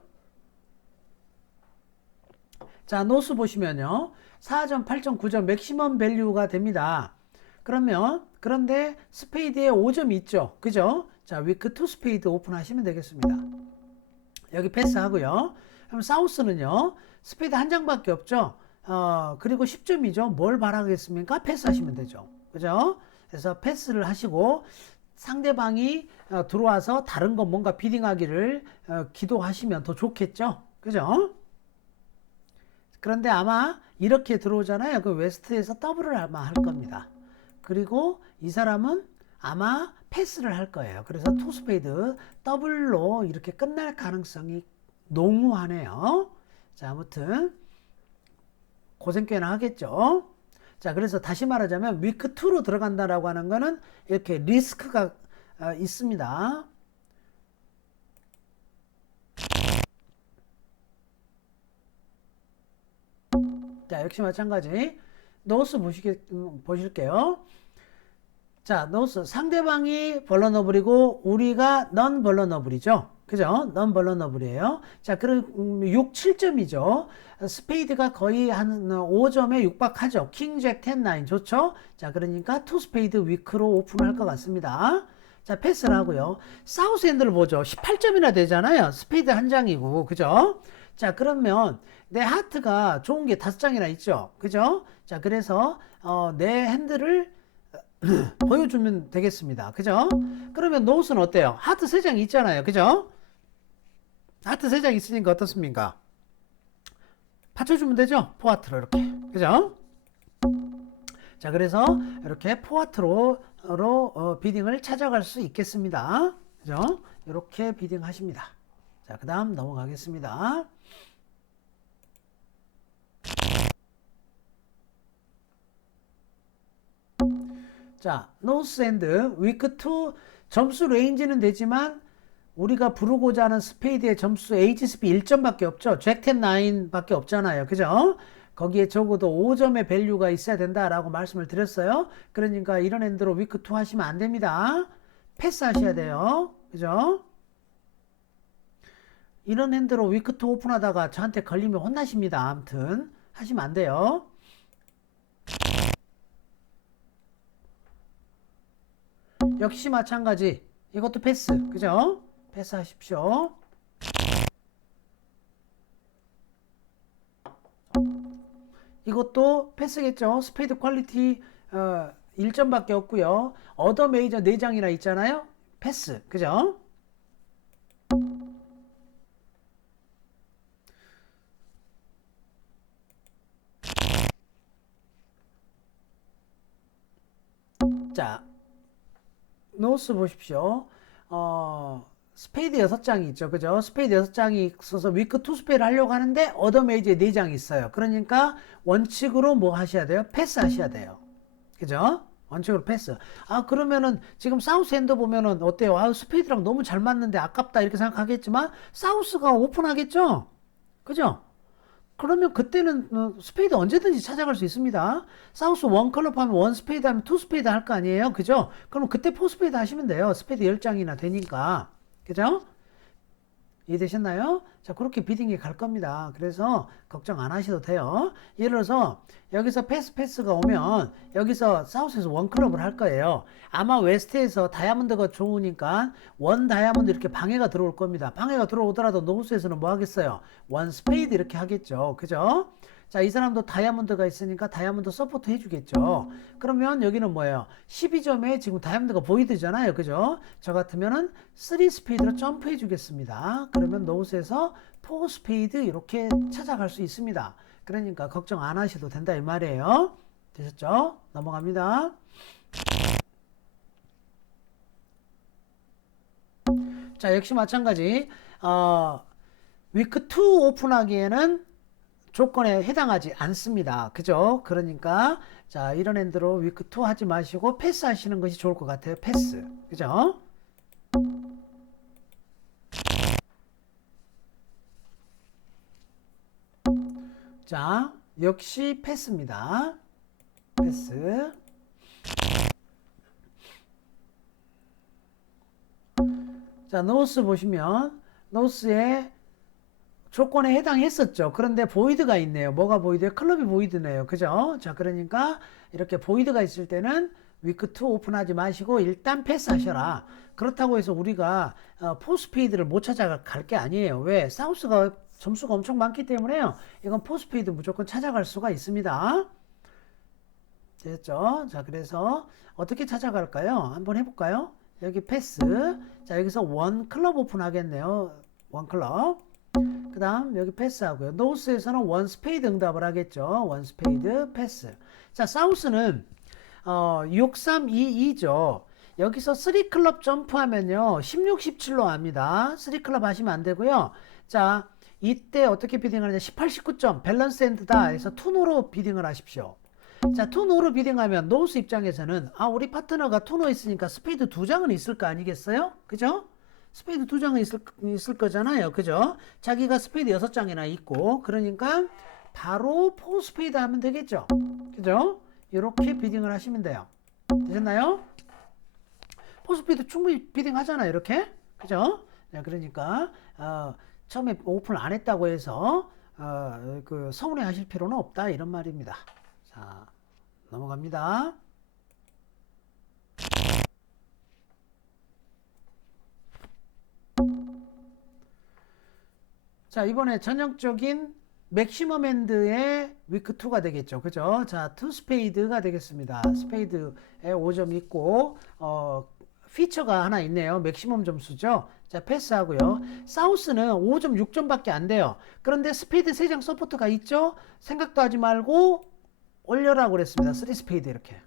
자, 노스 보시면요. 4점, 8점, 9점 맥시멈 밸류가 됩니다. 그런데 스페이드에 5점 있죠. 그죠? 자, 위크 2 스페이드 오픈하시면 되겠습니다. 여기 패스하고요. 그럼 사우스는요. 스페이드 한 장밖에 없죠. 그리고 10점이죠. 뭘 바라겠습니까? 패스하시면 되죠. 그죠? 그래서 패스를 하시고 상대방이 들어와서 다른 거 뭔가 비딩하기를 기도하시면 더 좋겠죠. 그죠? 그런데 아마 이렇게 들어오잖아요. 그 웨스트에서 더블을 아마 할 겁니다. 그리고 이 사람은 아마 패스를 할 거예요. 그래서 투 스페이드 더블로 이렇게 끝날 가능성이 농후하네요. 자, 아무튼 고생 꽤나 하겠죠. 자, 그래서 다시 말하자면 위크 2로 들어간다라고 하는 거는 이렇게 리스크가 있습니다. 자, 역시 마찬가지 노스 보실게요. 자, 노스 상대방이 벌러너블이고 우리가 넌 벌러너블이죠. 그죠? 넌 벌러너블이에요. 자, 그럼 6, 7점이죠. 스페이드가 거의 한 5점에 육박하죠. 킹, 잭, 10, 9 좋죠? 자, 그러니까 투 스페이드 위크로 오픈할 것 같습니다. 자, 패스를 하고요. 사우스 핸드를 보죠. 18점이나 되잖아요. 스페이드 한 장이고, 그죠? 자, 그러면 내 하트가 좋은 게 5장이나 있죠. 그죠? 자, 그래서 내 핸들을 보여주면 되겠습니다. 그죠? 그러면 노스는 어때요? 하트 3장 있잖아요. 그죠? 하트 3장 있으니까 어떻습니까? 받쳐주면 되죠? 포하트로 이렇게. 그죠? 자, 그래서 이렇게 포하트로 비딩을 찾아갈 수 있겠습니다. 그죠? 이렇게 비딩 하십니다. 자, 그 다음 넘어가겠습니다. 자, 노스 핸드 위크 2 점수 레인지는 되지만 우리가 부르고자 하는 스페이드의 점수 HSP 1점밖에 없죠. 잭 10, 9밖에 없잖아요. 그죠? 거기에 적어도 5점의 밸류가 있어야 된다라고 말씀을 드렸어요. 그러니까 이런 핸드로 위크 2 하시면 안 됩니다. 패스 하셔야 돼요. 그죠? 이런 핸드로 위크 2 오픈하다가 저한테 걸리면 혼나십니다. 아무튼 하시면 안 돼요. 역시 마찬가지. 이것도 패스. 그죠? 패스 하십시오. 이것도 패스겠죠. 스페이드 퀄리티 1점밖에 없고요. 어더 메이저 4장이나 있잖아요. 패스. 그죠? 자, 노스 보십시오. 스페이드 6장이 있죠. 그죠? 스페이드 6장이 있어서 위크 2 스페이드 하려고 하는데 어더 메이저에 4장이 있어요. 그러니까 원칙으로 뭐 하셔야 돼요? 패스 하셔야 돼요. 그죠? 원칙으로 패스. 그러면은 지금 사우스 핸드 보면은 어때요? 스페이드랑 너무 잘 맞는데 아깝다 이렇게 생각하겠지만 사우스가 오픈하겠죠? 그죠? 그러면 그때는 스페이드 언제든지 찾아갈 수 있습니다. 사우스 원 클럽 하면 원 스페이드 하면 투 스페이드 할 거 아니에요? 그죠? 그럼 그때 포 스페이드 하시면 돼요. 스페이드 10장이나 되니까. 그죠? 이해되셨나요? 자, 그렇게 비딩이 갈 겁니다. 그래서 걱정 안 하셔도 돼요. 예를 들어서 여기서 패스가 오면 여기서 사우스에서 원 클럽을 할 거예요. 아마 웨스트에서 다이아몬드가 좋으니까 원 다이아몬드 이렇게 방해가 들어올 겁니다. 방해가 들어오더라도 노스에서는 뭐 하겠어요? 원 스페이드 이렇게 하겠죠. 그죠? 자, 이 사람도 다이아몬드가 있으니까 다이아몬드 서포트 해주겠죠. 그러면 여기는 뭐예요? 12점에 지금 다이아몬드가 보이드잖아요. 그죠? 저 같으면은 3 스페이드로 점프해 주겠습니다. 그러면 노스에서 4 스페이드 이렇게 찾아갈 수 있습니다. 그러니까 걱정 안 하셔도 된다 이 말이에요. 되셨죠? 넘어갑니다. 자, 역시 마찬가지. 위크 2 오픈하기에는 조건에 해당하지 않습니다. 그죠? 그러니까 자, 이런 핸드로 위크 2 하지 마시고 패스 하시는 것이 좋을 것 같아요. 패스. 그죠? 자, 역시 패스입니다. 패스. 자, 노스 보시면 노스에 조건에 해당했었죠. 그런데 보이드가 있네요. 뭐가 보이드예요? 클럽이 보이드네요. 그죠? 자, 그러니까 이렇게 보이드가 있을 때는 위크 2 오픈하지 마시고 일단 패스하셔라. 그렇다고 해서 우리가 포스페이드를 못 찾아갈 게 아니에요. 왜? 사우스가 점수가 엄청 많기 때문에요. 이건 포스페이드 무조건 찾아갈 수가 있습니다. 됐죠? 자, 그래서 어떻게 찾아갈까요? 한번 해볼까요? 여기 패스. 자, 여기서 원 클럽 오픈 하겠네요. 원 클럽. 그 다음 여기 패스하고요. 노스에서는 원 스페이드 응답을 하겠죠. 원 스페이드 패스. 자, 사우스는 6322죠. 여기서 3 클럽 점프하면요. 16, 17로 합니다. 3 클럽 하시면 안 되고요. 자, 이때 어떻게 비딩하느냐. 18, 19점 밸런스 핸드다 해서 투노로 비딩을 하십시오. 자, 투노로 비딩하면 노스 입장에서는 우리 파트너가 투노 있으니까 스페이드 2장은 있을 거 아니겠어요? 그죠? 스페이드 2장은 있을 거잖아요. 그죠? 자기가 스페이드 6장이나 있고 그러니까 바로 4 스페이드 하면 되겠죠. 그죠? 이렇게 비딩을 하시면 돼요. 되셨나요? 4 스페이드 충분히 비딩 하잖아요. 이렇게. 그죠? 네, 그러니까 처음에 오픈을 안 했다고 해서 그 서운해 하실 필요는 없다 이런 말입니다. 자, 넘어갑니다. 자, 이번에 전형적인 맥시멈 핸드의 위크 2가 되겠죠. 그죠? 자, 2 스페이드가 되겠습니다. 스페이드에 5점 있고, 피처가 하나 있네요. 맥시멈 점수죠. 자, 패스하고요. 사우스는 5점, 6점밖에 안 돼요. 그런데 스페이드 3장 서포트가 있죠? 생각도 하지 말고 올려라고 그랬습니다. 3 스페이드 이렇게.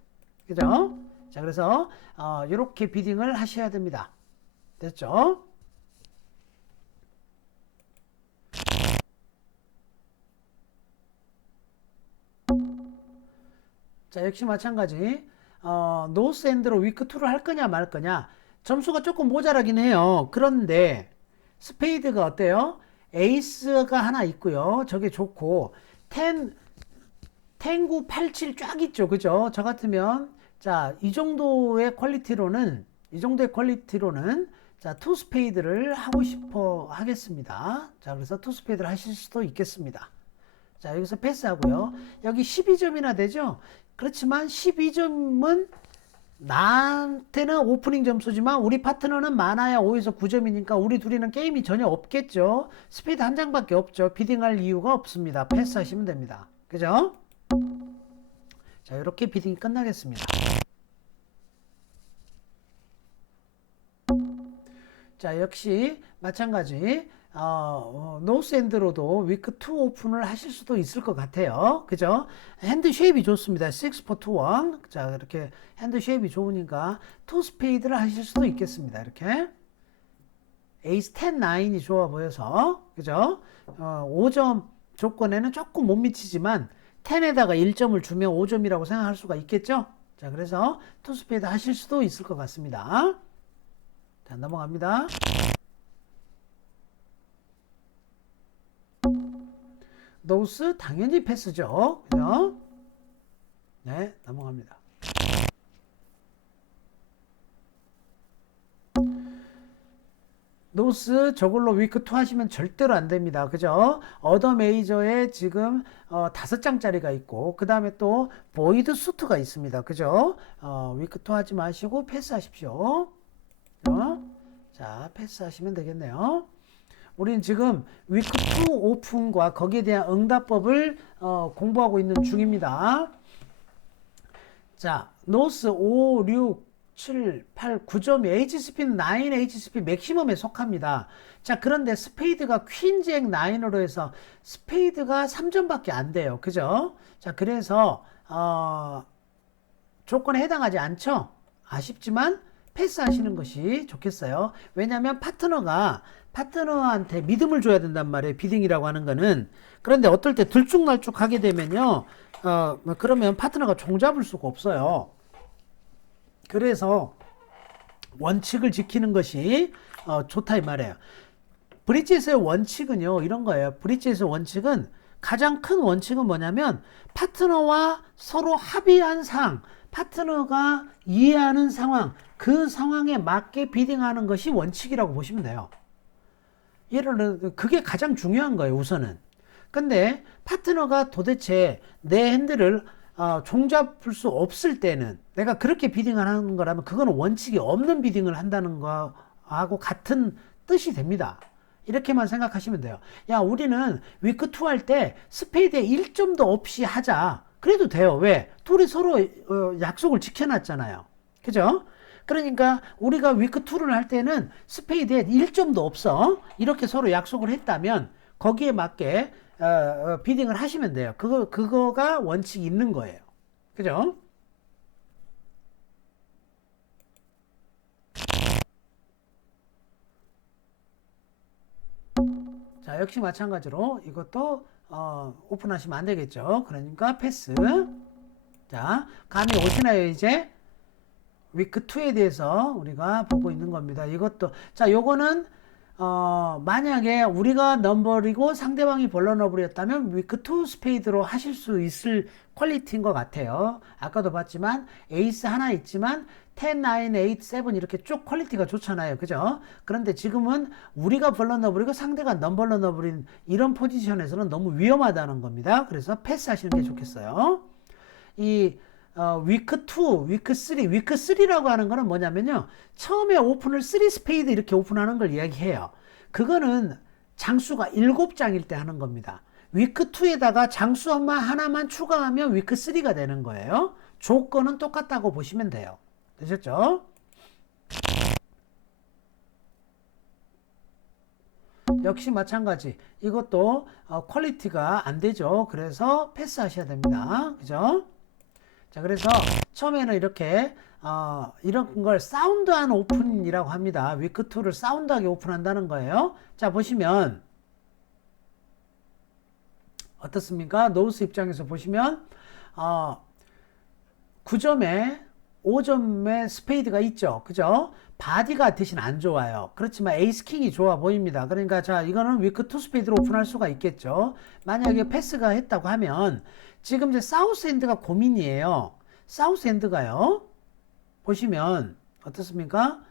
그죠? 자, 그래서, 이렇게 비딩을 하셔야 됩니다. 됐죠? 자, 역시 마찬가지. 노스 핸드로 위크 2를 할 거냐 말 거냐. 점수가 조금 모자라긴 해요. 그런데 스페이드가 어때요? 에이스가 하나 있고요. 저게 좋고 10, 9, 8, 7 쫙 있죠. 그죠? 저 같으면 자, 이 정도의 퀄리티로는 자, 2 스페이드를 하고 싶어 하겠습니다. 자, 그래서 2 스페이드를 하실 수도 있겠습니다. 자, 여기서 패스하고요. 여기 12점이나 되죠? 그렇지만 12점은 나한테는 오프닝 점수지만 우리 파트너는 많아야 5에서 9점이니까 우리 둘이는 게임이 전혀 없겠죠. 스페이드 한 장밖에 없죠. 비딩할 이유가 없습니다. 패스하시면 됩니다. 그죠? 자, 이렇게 비딩이 끝나겠습니다. 자, 역시 마찬가지 노스 핸드로도 위크 2 오픈을 하실 수도 있을 것 같아요. 그죠? 핸드 쉐입이 좋습니다. 6, 4, 2, 1. 자, 이렇게 핸드 쉐입이 좋으니까 2 스페이드를 하실 수도 있겠습니다. 이렇게. 에이스 10, 9이 좋아 보여서. 그죠? 5점 조건에는 조금 못 미치지만 10에다가 1점을 주면 5점이라고 생각할 수가 있겠죠? 자, 그래서 2 스페이드 하실 수도 있을 것 같습니다. 자, 넘어갑니다. 노스 당연히 패스죠. 그죠? 네, 넘어갑니다. 노스 저걸로 위크 2 하시면 절대로 안 됩니다. 그죠? 어더 메이저에 지금 5장짜리가 있고 그 다음에 또 보이드 수트가 있습니다. 그죠? 위크 2 하지 마시고 패스하십시오. 자, 패스하시면 되겠네요. 우린 지금 위크 2 오픈과 거기에 대한 응답법을 공부하고 있는 중입니다. 자, 노스 5, 6, 7, 8, 9점이 HSP는 9 HSP 맥시멈에 속합니다. 자, 그런데 스페이드가 퀸 잭 9으로 해서 스페이드가 3점밖에 안 돼요. 그죠? 자, 그래서 조건에 해당하지 않죠? 아쉽지만 패스하시는 것이 좋겠어요. 왜냐하면 파트너한테 믿음을 줘야 된단 말이에요. 비딩이라고 하는 거는. 그런데 어떨 때 들쭉날쭉 하게 되면요. 그러면 파트너가 종잡을 수가 없어요. 그래서 원칙을 지키는 것이 좋다 이 말이에요. 브릿지에서의 원칙은요. 이런 거예요. 브릿지에서의 원칙은 가장 큰 원칙은 뭐냐면 파트너와 서로 합의한 사항, 파트너가 이해하는 상황, 그 상황에 맞게 비딩하는 것이 원칙이라고 보시면 돼요. 예를 들어 그게 가장 중요한 거예요. 우선은. 근데 파트너가 도대체 내 핸들을 종잡을 수 없을 때는 내가 그렇게 비딩을 하는 거라면 그거는 원칙이 없는 비딩을 한다는 거하고 같은 뜻이 됩니다. 이렇게만 생각하시면 돼요. 야, 우리는 위크 2 할 때 스페이드에 1점도 없이 하자. 그래도 돼요. 왜? 둘이 서로 약속을 지켜놨잖아요. 그죠? 그러니까 우리가 위크 2를 할 때는 스페이드에 1점도 없어. 이렇게 서로 약속을 했다면 거기에 맞게 비딩을 하시면 돼요. 그거가 원칙이 있는 거예요. 그죠? 자, 역시 마찬가지로 이것도 오픈하시면 안 되겠죠. 그러니까 패스. 자, 감이 오시나요, 이제? 위크 2에 대해서 우리가 보고 있는 겁니다. 이것도, 자, 요거는, 만약에 우리가 넘버리고 상대방이 벌러너블이었다면 위크 2 스페이드로 하실 수 있을 퀄리티인 것 같아요. 아까도 봤지만, 에이스 하나 있지만, 10, 9, 8, 7 이렇게 쭉 퀄리티가 좋잖아요. 그죠? 그런데 지금은 우리가 벌러너블이고 상대가 넘벌러너블인 이런 포지션에서는 너무 위험하다는 겁니다. 그래서 패스하시는 게 좋겠어요. 이 위크 2, 위크 3, 위크 3라고 하는 거는 뭐냐면요. 처음에 오픈을 3 스페이드 이렇게 오픈하는 걸 이야기해요. 그거는 장수가 7장일 때 하는 겁니다. 위크 2에다가 장수 하나만 추가하면 위크 3가 되는 거예요. 조건은 똑같다고 보시면 돼요. 되셨죠? 역시 마찬가지. 이것도 퀄리티가 안 되죠. 그래서 패스하셔야 됩니다. 그죠? 자, 그래서 처음에는 이렇게 이런 걸 사운드한 오픈이라고 합니다. 위크 2를 사운드하게 오픈한다는 거예요. 자, 보시면 어떻습니까? 노스 입장에서 보시면 9점에 5점의 스페이드가 있죠. 그죠? 바디가 대신 안 좋아요. 그렇지만 에이스 킹이 좋아 보입니다. 그러니까 자, 이거는 위크 2 스페이드로 오픈할 수가 있겠죠. 만약에 패스가 했다고 하면 지금 이제 사우스 핸드가 고민이에요. 사우스 핸드가요. 보시면 어떻습니까?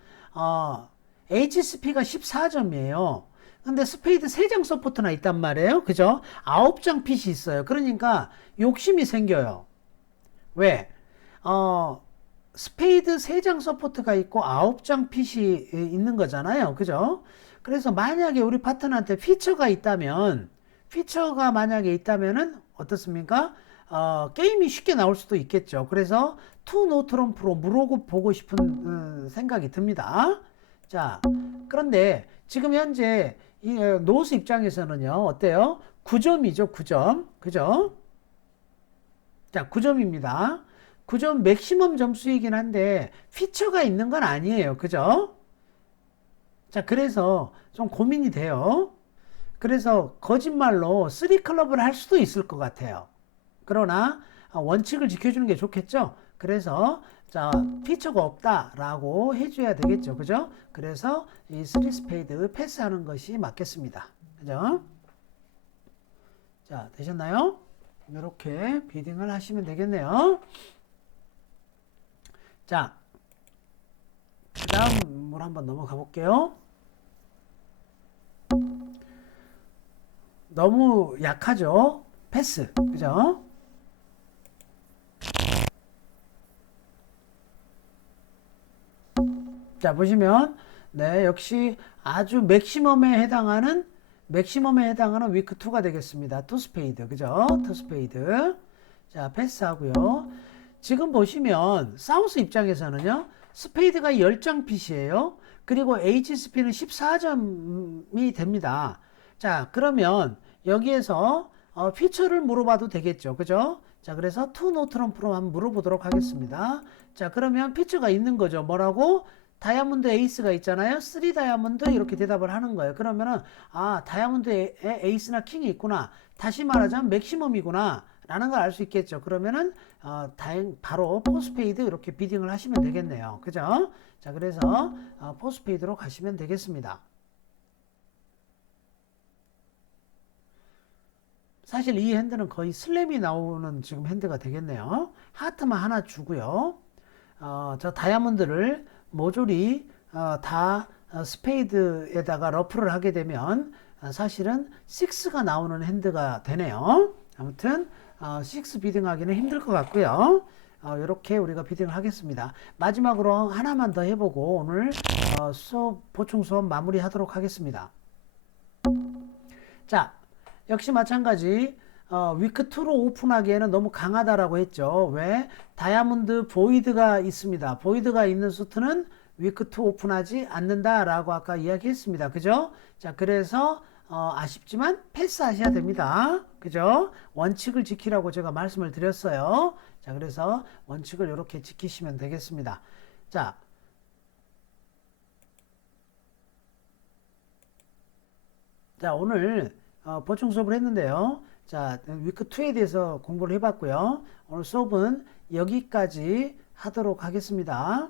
HSP가 14점이에요. 근데 스페이드 3장 서포트나 있단 말이에요. 그죠? 9장 핏이 있어요. 그러니까 욕심이 생겨요. 왜? 스페이드 3장 서포트가 있고 9장 핏이 있는 거잖아요. 그죠? 그래서 만약에 우리 파트너한테 피처가 만약에 있다면은 어떻습니까? 게임이 쉽게 나올 수도 있겠죠. 그래서 투 노 트럼프로 물어고 보고 싶은 생각이 듭니다. 자, 그런데 지금 현재 이 노스 입장에서는요. 어때요? 9점이죠. 9점. 그죠? 자, 9점입니다. 9점 맥시멈 점수이긴 한데 피처가 있는 건 아니에요. 그죠? 자, 그래서 좀 고민이 돼요. 그래서 거짓말로 3클럽을 할 수도 있을 것 같아요. 그러나 원칙을 지켜주는 게 좋겠죠. 그래서 자, 피처가 없다라고 해줘야 되겠죠. 그죠? 그래서 이 3 스페이드 패스하는 것이 맞겠습니다. 그죠? 자, 되셨나요? 이렇게 비딩을 하시면 되겠네요. 자, 그 다음으로 한번 넘어가 볼게요. 너무 약하죠. 패스. 그죠? 자, 보시면 네, 역시 아주 맥시멈에 해당하는 위크 2가 되겠습니다. 투 스페이드. 그죠? 투 스페이드. 자, 패스하고요. 지금 보시면 사우스 입장에서는요. 스페이드가 10장 핏이에요. 그리고 HSP는 14점이 됩니다. 자, 그러면 여기에서 피처를 물어봐도 되겠죠. 그죠? 자, 그래서 투 노 트럼프로 한번 물어보도록 하겠습니다. 자, 그러면 피처가 있는 거죠. 뭐라고? 다이아몬드 에이스가 있잖아요. 3 다이아몬드 이렇게 대답을 하는 거예요. 그러면은 다이아몬드에 에이스나 킹이 있구나. 다시 말하자면 맥시멈이구나. 라는 걸 알 수 있겠죠. 그러면은 바로 포스페이드 이렇게 비딩을 하시면 되겠네요. 그죠? 자, 그래서 포스페이드로 가시면 되겠습니다. 사실 이 핸드는 거의 슬램이 나오는 지금 핸드가 되겠네요. 하트만 하나 주고요. 저 다이아몬드를 모조리 다 스페이드에다가 러프를 하게 되면 사실은 6가 나오는 핸드가 되네요. 아무튼 6 비딩하기는 힘들 것 같고요. 이렇게 우리가 비딩을 하겠습니다. 마지막으로 하나만 더 해보고 오늘 보충 수업 마무리하도록 하겠습니다. 자, 역시 마찬가지 위크 2로 오픈하기에는 너무 강하다라고 했죠. 왜? 다이아몬드 보이드가 있습니다. 보이드가 있는 수트는 위크 2 오픈하지 않는다라고 아까 이야기했습니다. 그죠? 자, 그래서 아쉽지만 패스하셔야 됩니다. 그죠? 원칙을 지키라고 제가 말씀을 드렸어요. 자, 그래서 원칙을 이렇게 지키시면 되겠습니다. 자, 오늘 보충 수업을 했는데요. 자, 위크 2에 대해서 공부를 해봤고요. 오늘 수업은 여기까지 하도록 하겠습니다.